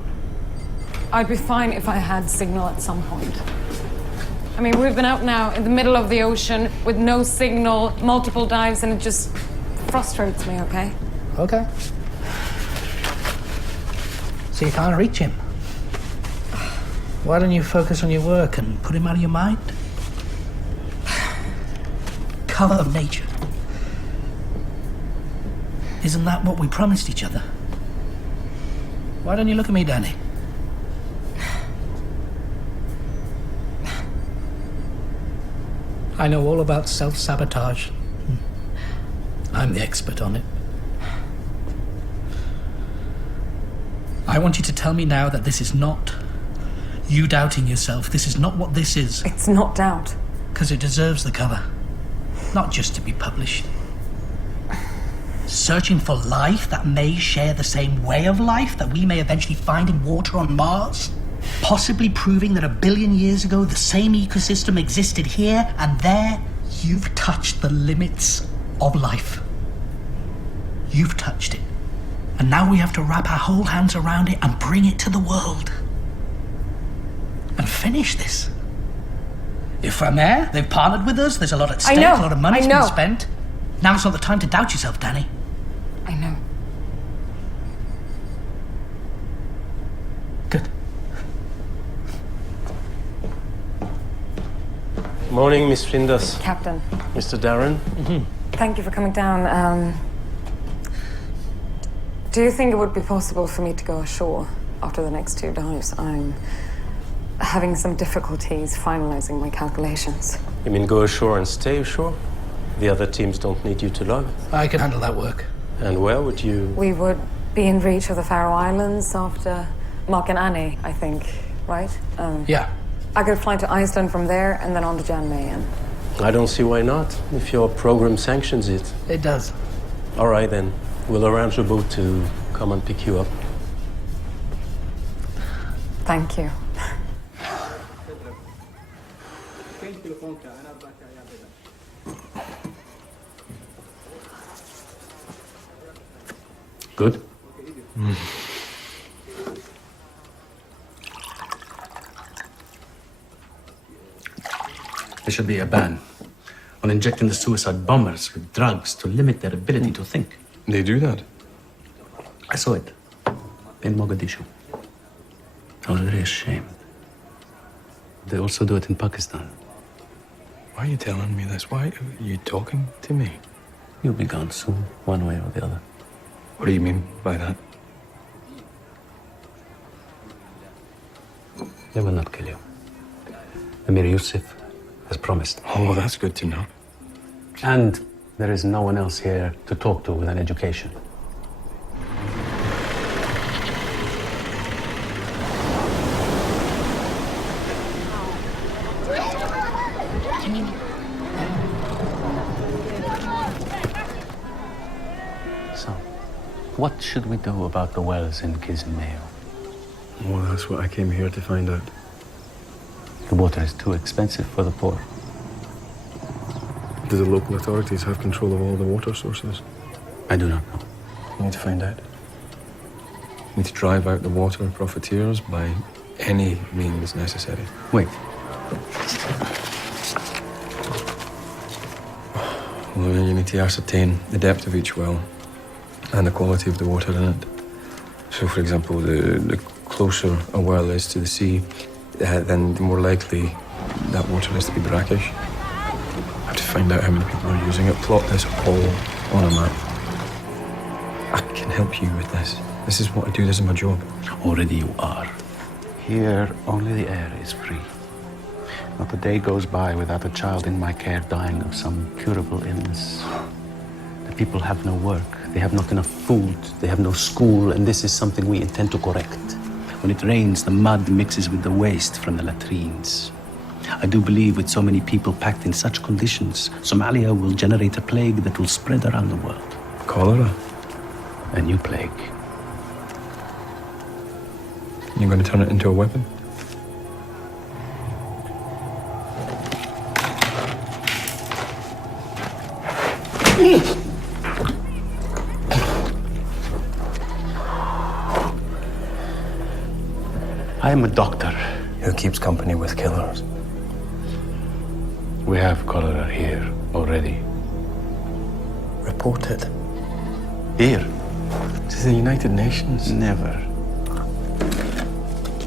I'd be fine if I had signal at some point. I mean, we've been out now in the middle of the ocean with no signal, multiple dives, and it just frustrates me, okay? Okay. So you can't reach him? Why don't you focus on your work and put him out of your mind? Colour of nature. Isn't that what we promised each other? Why don't you look at me, Danny? I know all about self-sabotage. I'm the expert on it. I want you to tell me now that this is not you doubting yourself. This is not what this is. It's not doubt. Because it deserves the cover. Not just to be published. Searching for life that may share the same way of life that we may eventually find in water on Mars. Possibly proving that 1 billion years ago the same ecosystem existed here and there. You've touched the limits of life. You've touched it. And now we have to wrap our whole hands around it and bring it to the world. And finish this. If Forme, they've partnered with us, there's a lot at stake, a lot of money's been spent. Now's not the time to doubt yourself, Danny. I know. Good. Morning, Miss Flinders. Captain. Mr. Darren. Thank you for coming down. Do you think it would be possible for me to go ashore after the next 2 dives? I'm having some difficulties finalizing my calculations. You mean go ashore and stay ashore? The other teams don't need you to log? I can handle that work. And where would you... We would be in reach of the Faroe Islands after Mark and Annie, I think, right? Yeah. I could fly to Iceland from there and then on to Jan Mayen. I don't see why not, if your program sanctions it. It does. All right, then. We'll arrange a boat to come and pick you up. Thank you. Good? There should be a ban on injecting the suicide bombers with drugs to limit their ability to think. They do that? I saw it in Mogadishu. I was very ashamed. They also do it in Pakistan. Why are you telling me this? Why are you talking to me? You'll be gone soon, one way or the other. What do you mean by that? They will not kill you. Emir Yusuf has promised. Oh, that's good to know. And there is no one else here to talk to with an education. So, what should we do about the wells in Kismayo? Well, that's what I came here to find out. The water is too expensive for the poor. Do the local authorities have control of all the water sources? I do not know. You need to find out. You need to drive out the water profiteers by any means necessary. Wait. Well, you need to ascertain the depth of each well and the quality of the water in it. So, for example, the closer a well is to the sea, then the more likely that water is to be brackish. I have to find out how many people are using it, plot this all on a map. I can help you with this. This is what I do, this is my job. Already you are. Here, only the air is free. Not a day goes by without a child in my care dying of some curable illness. The people have no work, they have not enough food, they have no school, and this is something we intend to correct. When it rains, the mud mixes with the waste from the latrines. I do believe with so many people packed in such conditions, Somalia will generate a plague that will spread around the world. Cholera? A new plague. You're going to turn it into a weapon? I am a doctor. Who keeps company with killers? We have cholera here already. Report it. Here? To the United Nations? Never.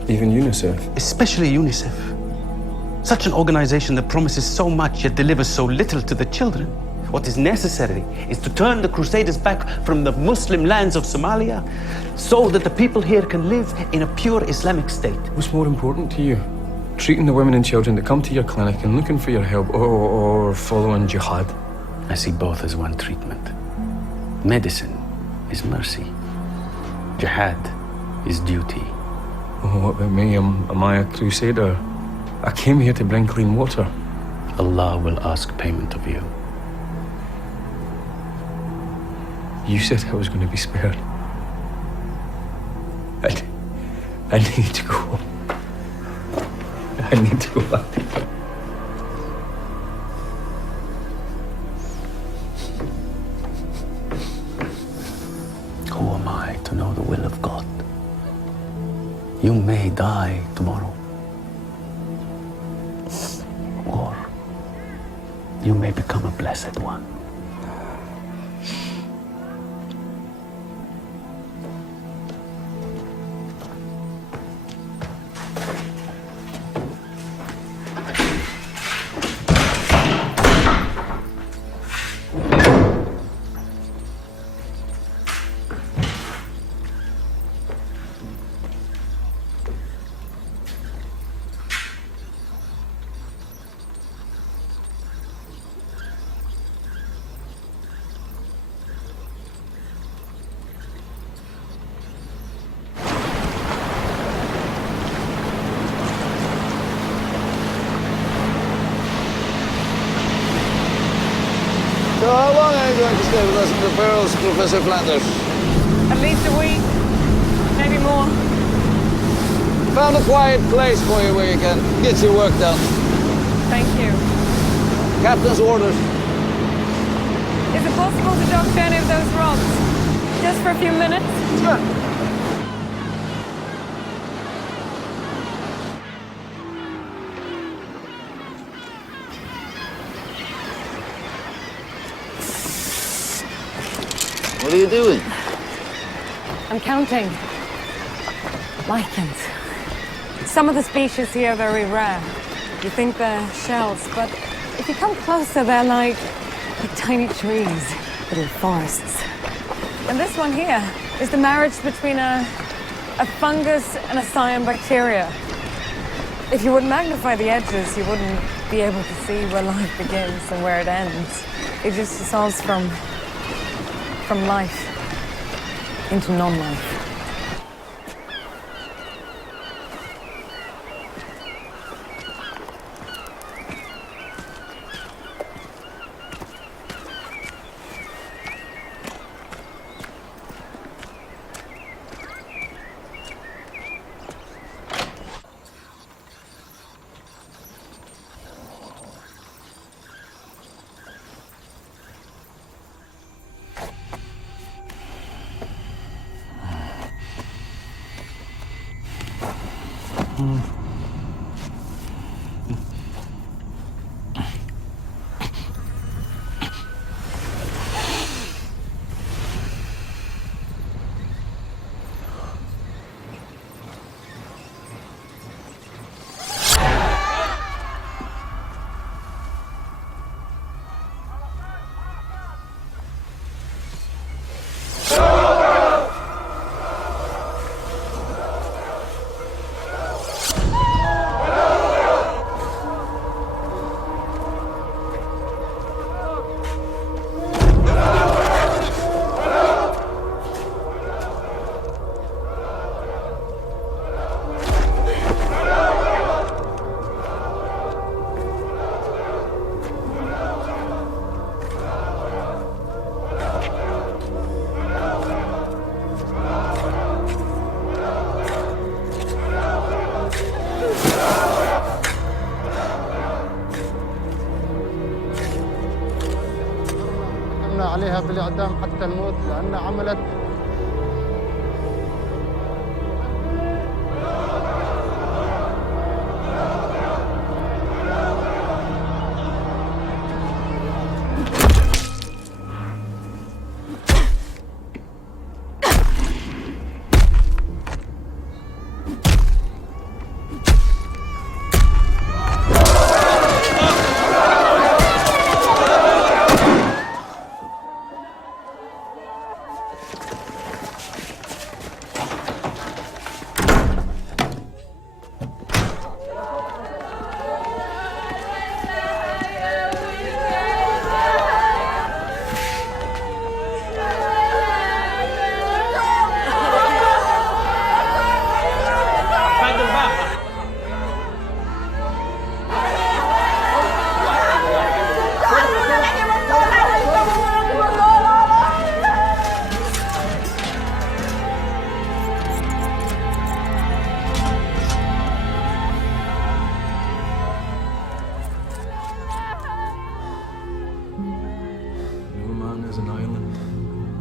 Even UNICEF? Especially UNICEF. Such an organization that promises so much yet delivers so little to the children. What is necessary is to turn the Crusaders back from the Muslim lands of Somalia so that the people here can live in a pure Islamic state. What's more important to you? Treating the women and children that come to your clinic and looking for your help, or following jihad? I see both as one treatment. Medicine is mercy. Jihad is duty. Oh, what about me? Am I a crusader? I came here to bring clean water. Allah will ask payment of you. You said I was going to be spared. I need to go. I need to go back. Who am I to know the will of God? You may die tomorrow. Or you may become a blessed one. So how long are you going to stay with us in the barrels, Professor Flanders? At least a week, maybe more. Found a quiet place for you where you can get your work done. Thank you. Captain's orders. Is it possible to dock any of those rocks? Just for a few minutes? Sure. What are you doing? I'm counting. Lichens. Some of the species here are very rare. You think they're shells, but if you come closer, they're like tiny trees, little forests. And this one here is the marriage between a fungus and a cyanobacteria. If you would magnify the edges, you wouldn't be able to see where life begins and where it ends. It just dissolves from life into non-life. حكمنا عليها بالإعدام حتى الموت لأنها عملت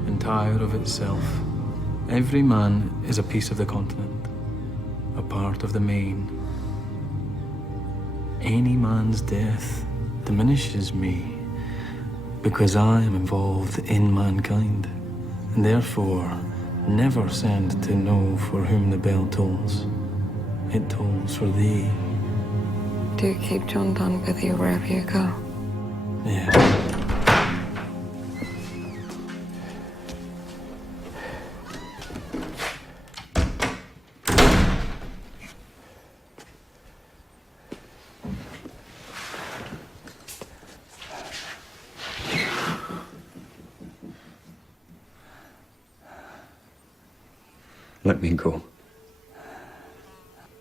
entire of itself. Every man is a piece of the continent, a part of the main. Any man's death diminishes me because I am involved in mankind, and therefore never send to know for whom the bell tolls. It tolls for thee. Do you keep John Donne with you wherever you go? Yeah. Let me go.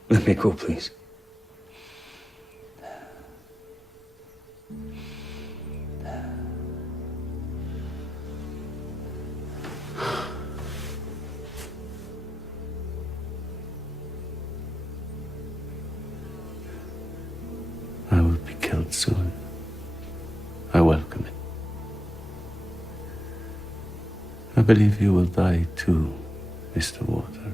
Let me go, please. I will be killed soon. I welcome it. I believe you will die too, Mr. Water.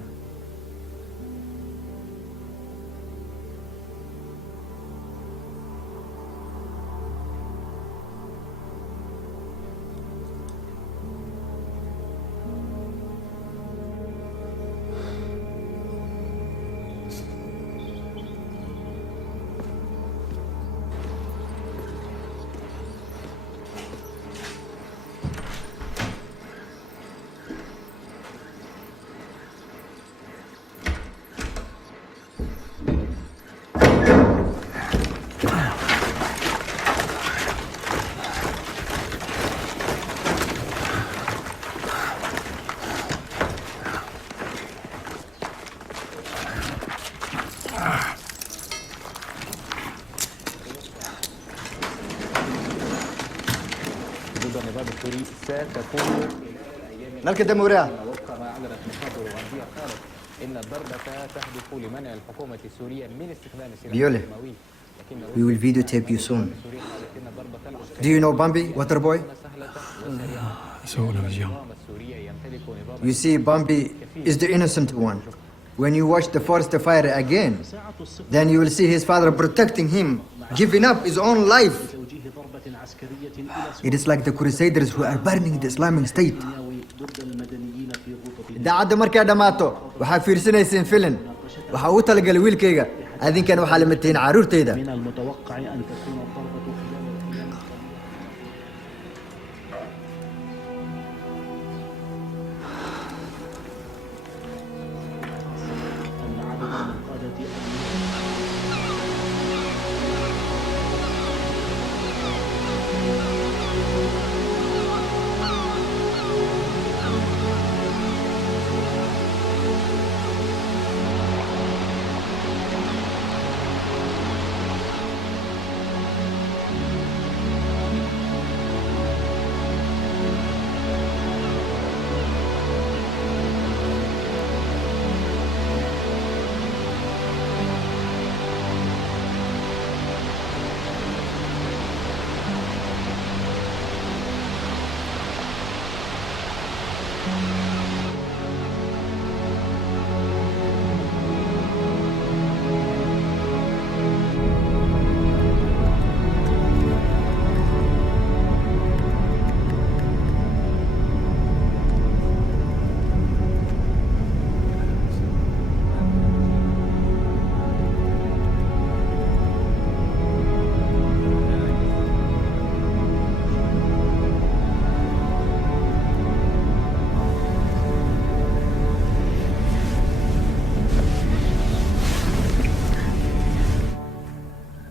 ملك الدمورية. إن الضربة تهدف لمنع الحكومة السورية من استخدام السلاح Viole, we will videotape you soon. Do you know Bambi, Waterboy? So when I was young. You see, Bambi is the innocent one. When you watch the forest fire again, then you will see his father protecting him, giving up his own life. It is like the Crusaders who are burning the Islamic State. daacadda markaa dhammaato waxaa fiirsanaysiin filim waxaa u talagalay wiilkayga adinkan waxaa la matayn carruurtayda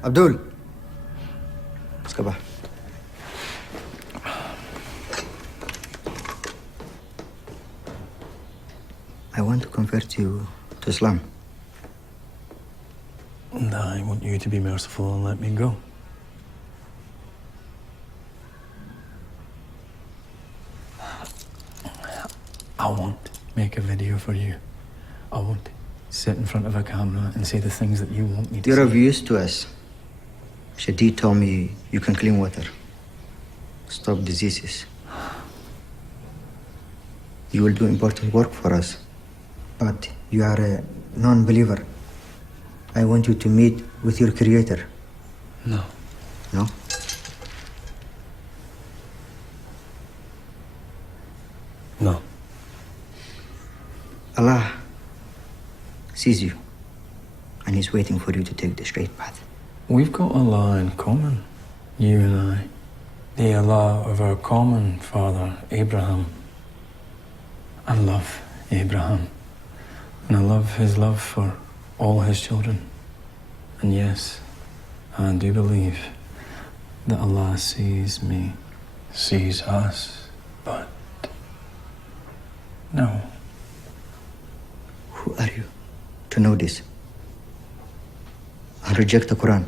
Abdul. Skaba. I want to convert you to Islam. And I want you to be merciful and let me go. I won't make a video for you. I won't sit in front of a camera and say the things that you want me to You're say. of use to us. Shadi told me you can clean water, stop diseases. You will do important work for us. But you are a non-believer. I want you to meet with your creator. No. No? No. Allah sees you, and He's waiting for you to take the straight path. We've got Allah in common, you and I. The Allah of our common father, Abraham. I love Abraham. And I love his love for all his children. And yes, I do believe that Allah sees me, sees us, but no. Who are you to know this and reject the Quran?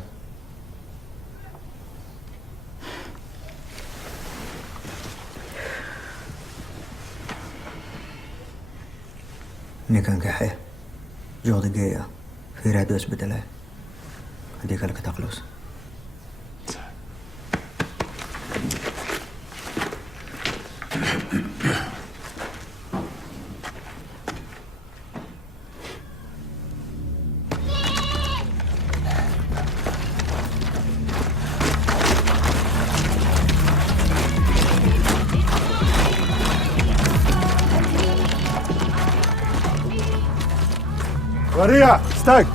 Nikan kahe, jodi gaya, फिर address बदला है अभी कल का तकलोस Maria, stai!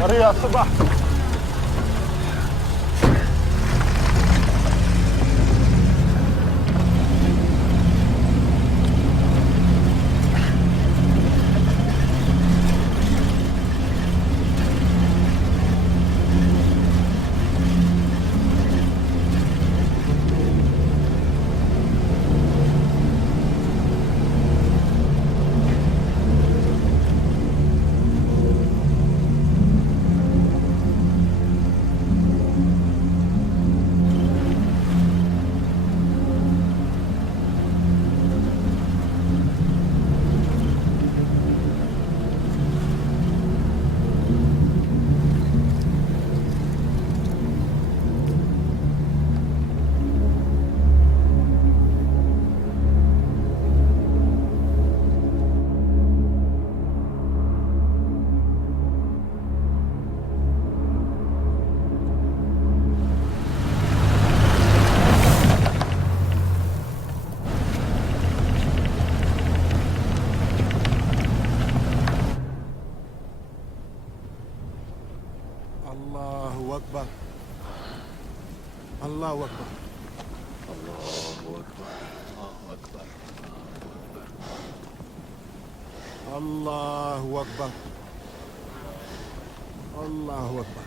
Maria, صباح الله أكبر الله أكبر الله أكبر الله أكبر.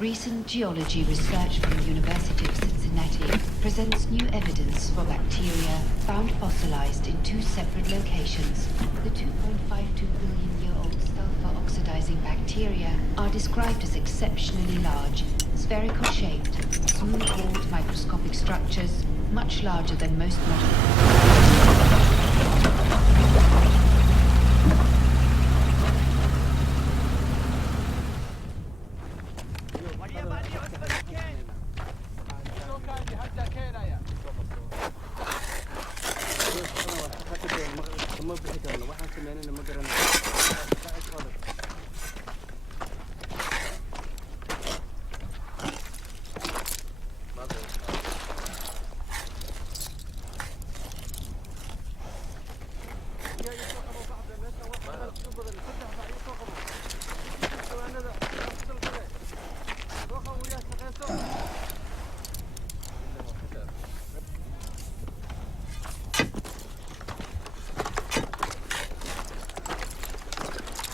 Recent geology research from the University of Cincinnati presents new evidence for bacteria found fossilized in two separate locations. The 2.52 billion-year-old sulfur-oxidizing bacteria are described as exceptionally large, spherical-shaped, smooth-walled microscopic structures much larger than most modern...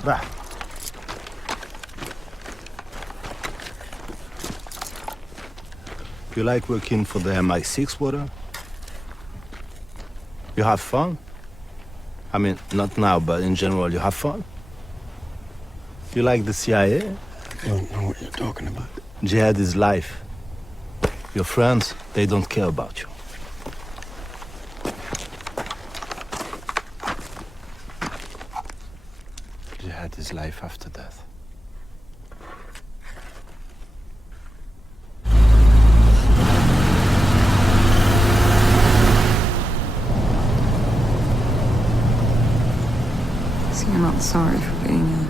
راح. You like working for the MI6 water? You have fun? I mean, not now, but in general, you have fun? You like the CIA? I don't know what you're talking about. Jihad is life. Your friends, they don't care about you. Jihad is life after death. So you're not sorry for being a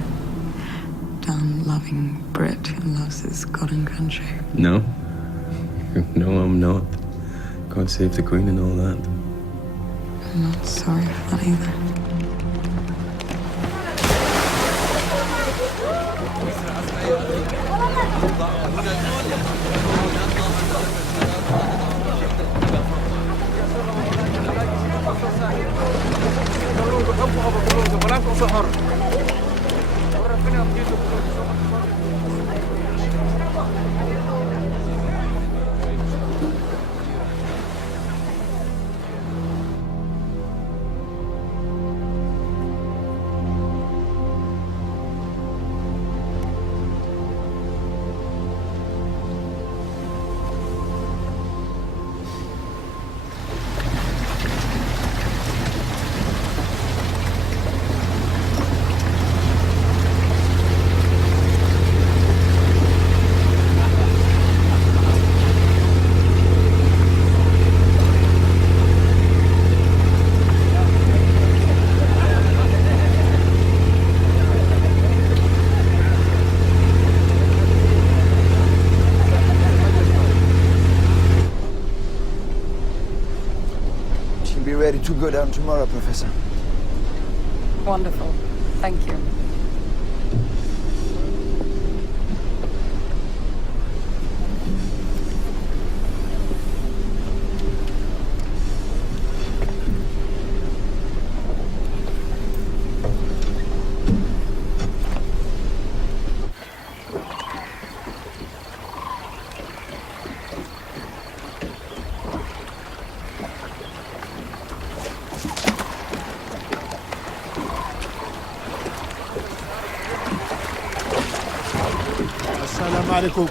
down-loving Brit who loves his God and country? No. No, I'm not. God save the Queen and all that. I'm not sorry for that either. Ready to go down tomorrow, Professor. Wonderful. Thank you. السلام عليكم.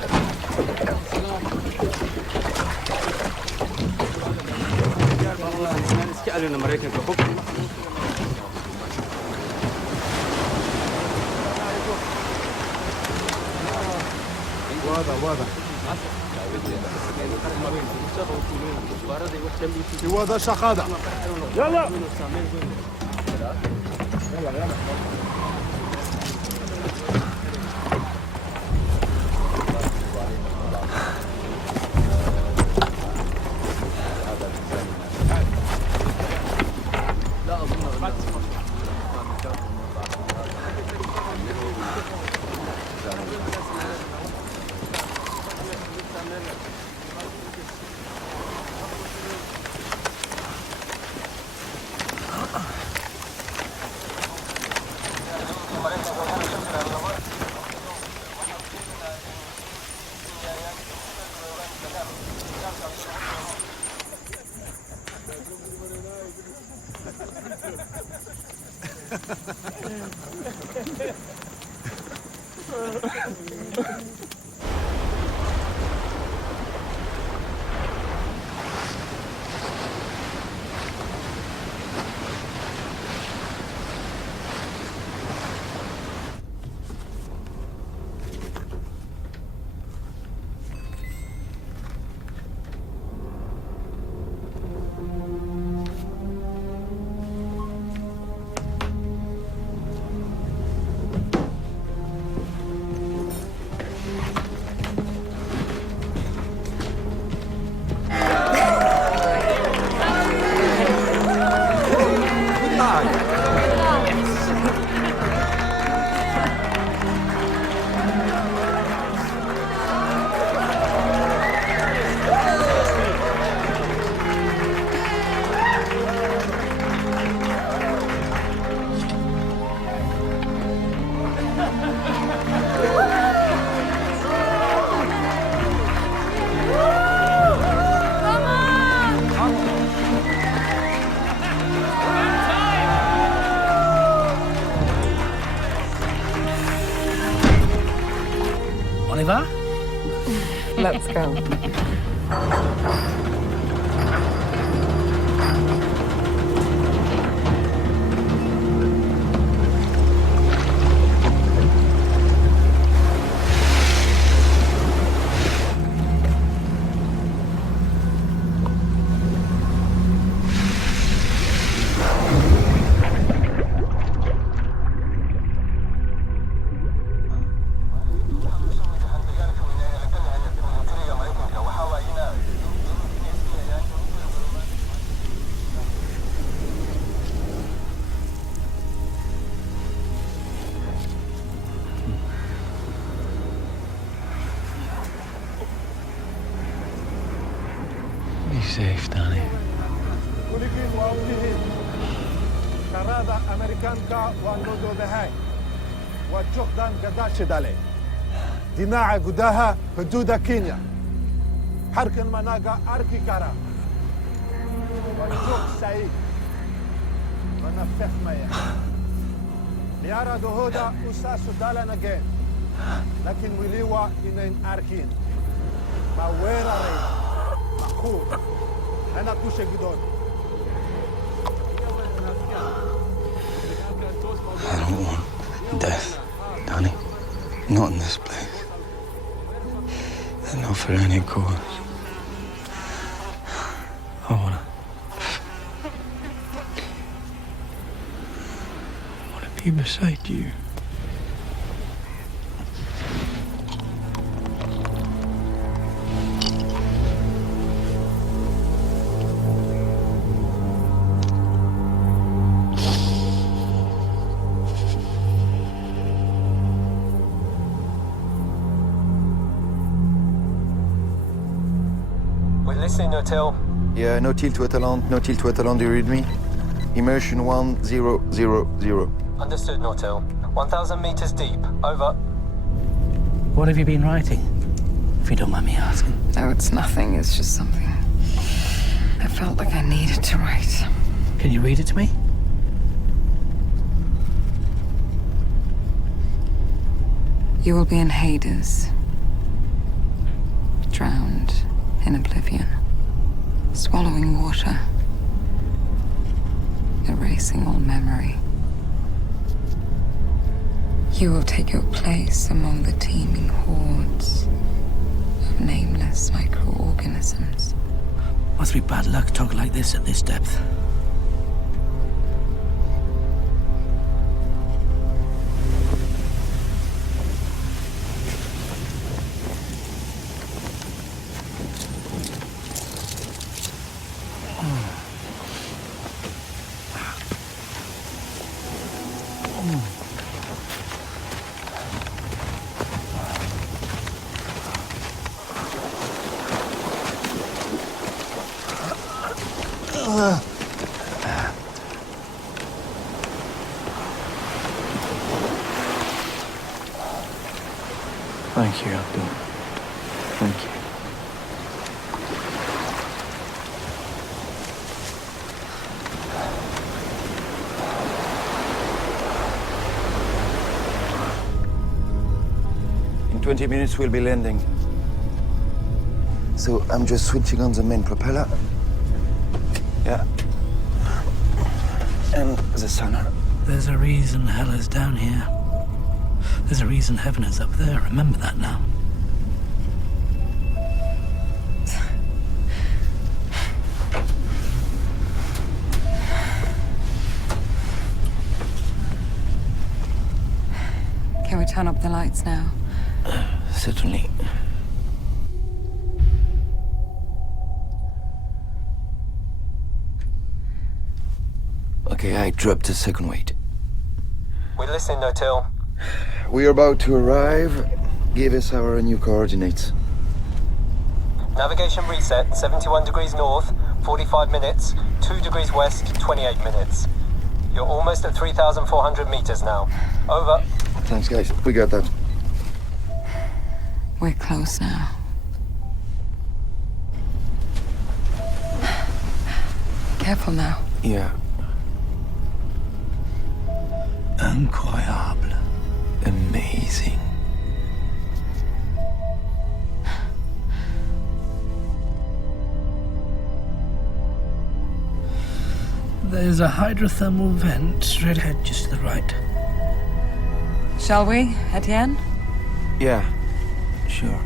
واضح واضح شخادة. يلا Go. Be safe, Danni. ديناع قداها حدود كينيا حرك المناقة أركي كارا ونجوك سعيد ونفخ ميا ليارا دهودا أساسو دالا نجين لكن وليوا إنين أركين ما ويرا رينا مقود أنا كوشة قدود I don't want death, Danni. Not in this place. And not for any cause. I wanna be beside you. Listening, Hotel. Yeah, no till to Atalanta, no till to Atalanta, do you read me? Immersion 1000. Understood, Hotel. 1,000 meters deep. Over. What have you been writing? If you don't mind me asking. No, it's nothing. It's just something I felt like I needed to write. Can you read it to me? You will be in Hades, drowned in oblivion, swallowing water, erasing all memory. You will take your place among the teeming hordes of nameless microorganisms. Must be bad luck to talk like this at this depth. Thank you, Abdul. Thank you. In 20 minutes we'll be landing. So I'm just switching on the main propeller. Yeah. And the sonar. There's a reason hell is down here. There's a reason heaven is up there. Remember that now. Can we turn up the lights now? Certainly. Okay, I dropped the second weight. We're listening, Hotel. We're about to arrive. Give us our new coordinates. Navigation reset, 71 degrees north, 45 minutes, 2 degrees west, 28 minutes. You're almost at 3,400 meters now. Over. Thanks, guys. We got that. We're close now. Careful now. Yeah. Incroyable. Amazing. There's a hydrothermal vent straight ahead, just to the right. Shall we, Etienne? Yeah, sure.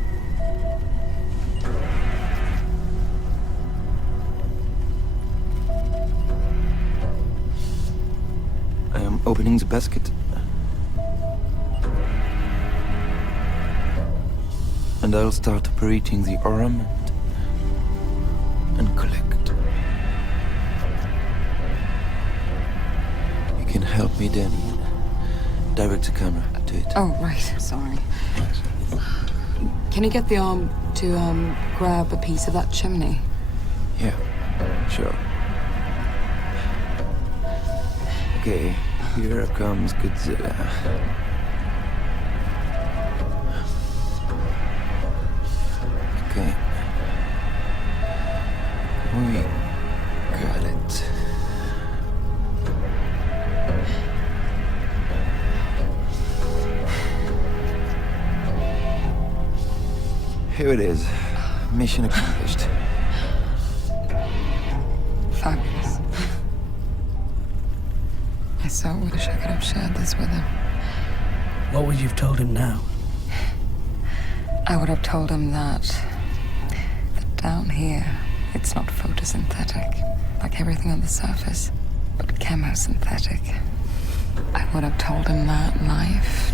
I am opening the basket. And I'll start operating the arm and collect. You can help me, Danny. Direct the camera to it. Oh, right. Sorry. Can you get the arm to grab a piece of that chimney? Yeah, sure. Okay, here comes Godzilla. Okay. We got it. Here it is. Mission accomplished. Fabulous. I so wish I could have shared this with him. What would you have told him now? I would have told him that down here, it's not photosynthetic, like everything on the surface, but chemosynthetic. I would have told him that life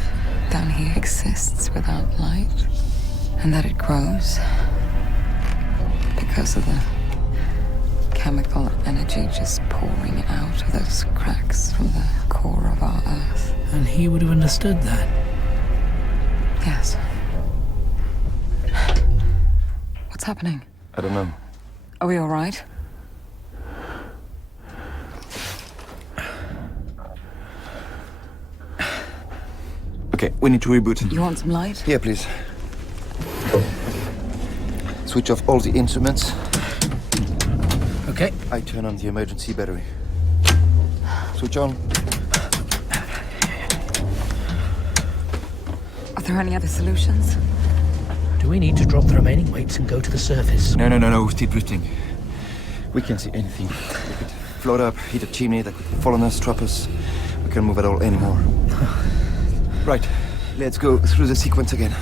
down here exists without light, and that it grows because of the chemical energy just pouring out of those cracks from the core of our Earth. And he would have understood that? Yes. What's happening? I don't know. Are we all right? Okay, we need to reboot. You want some light? Yeah, please. Switch off all the instruments. Okay. I turn on the emergency battery. Switch on. Are there any other solutions? Do we need to drop the remaining weights and go to the surface? No, we're still drifting. We can't see anything. We could float up, hit a chimney that could fall on us, trap us. We can't move at all anymore. Right, let's go through the sequence again.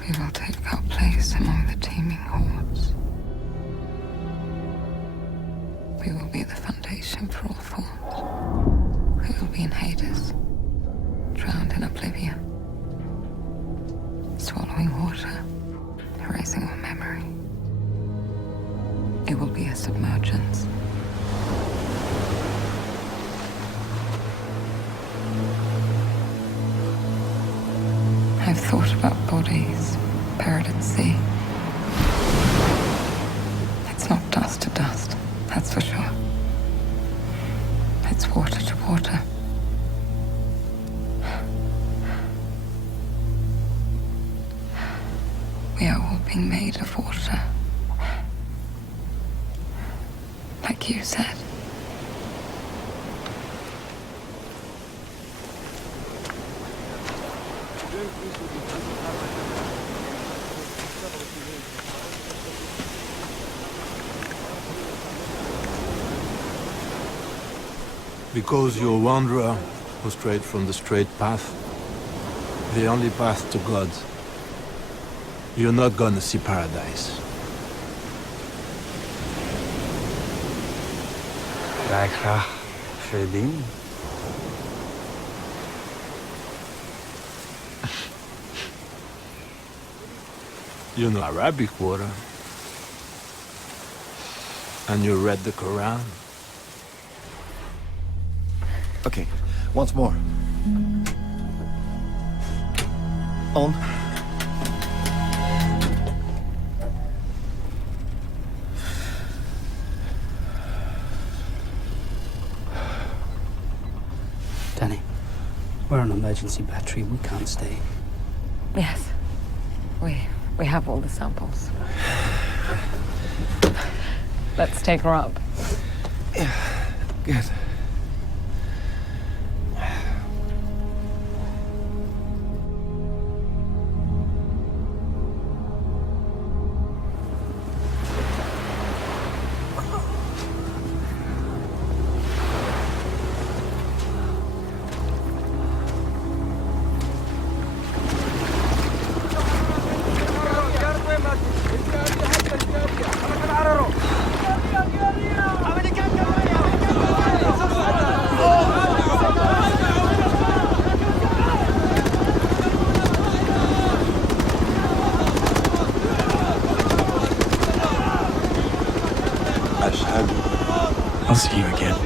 We will take our place among the teeming hordes. We will be the foundation for all forms. We will be in Hades, drowned in oblivion, swallowing water, erasing all memory. It will be a submergence. I've thought about bodies buried at sea. It's not dust to dust, that's for sure. It's water to water. We are all being made of water. Like you said. Because you're a wanderer who strayed from the straight path, the only path to God, you're not gonna see paradise. Kijk graag verdien. You know Arabic water, and you read the Quran. Okay, once more. On. Danny, we're on emergency battery. We can't stay. Yes. We have all the samples. Let's take her up. Yeah, good. see you again.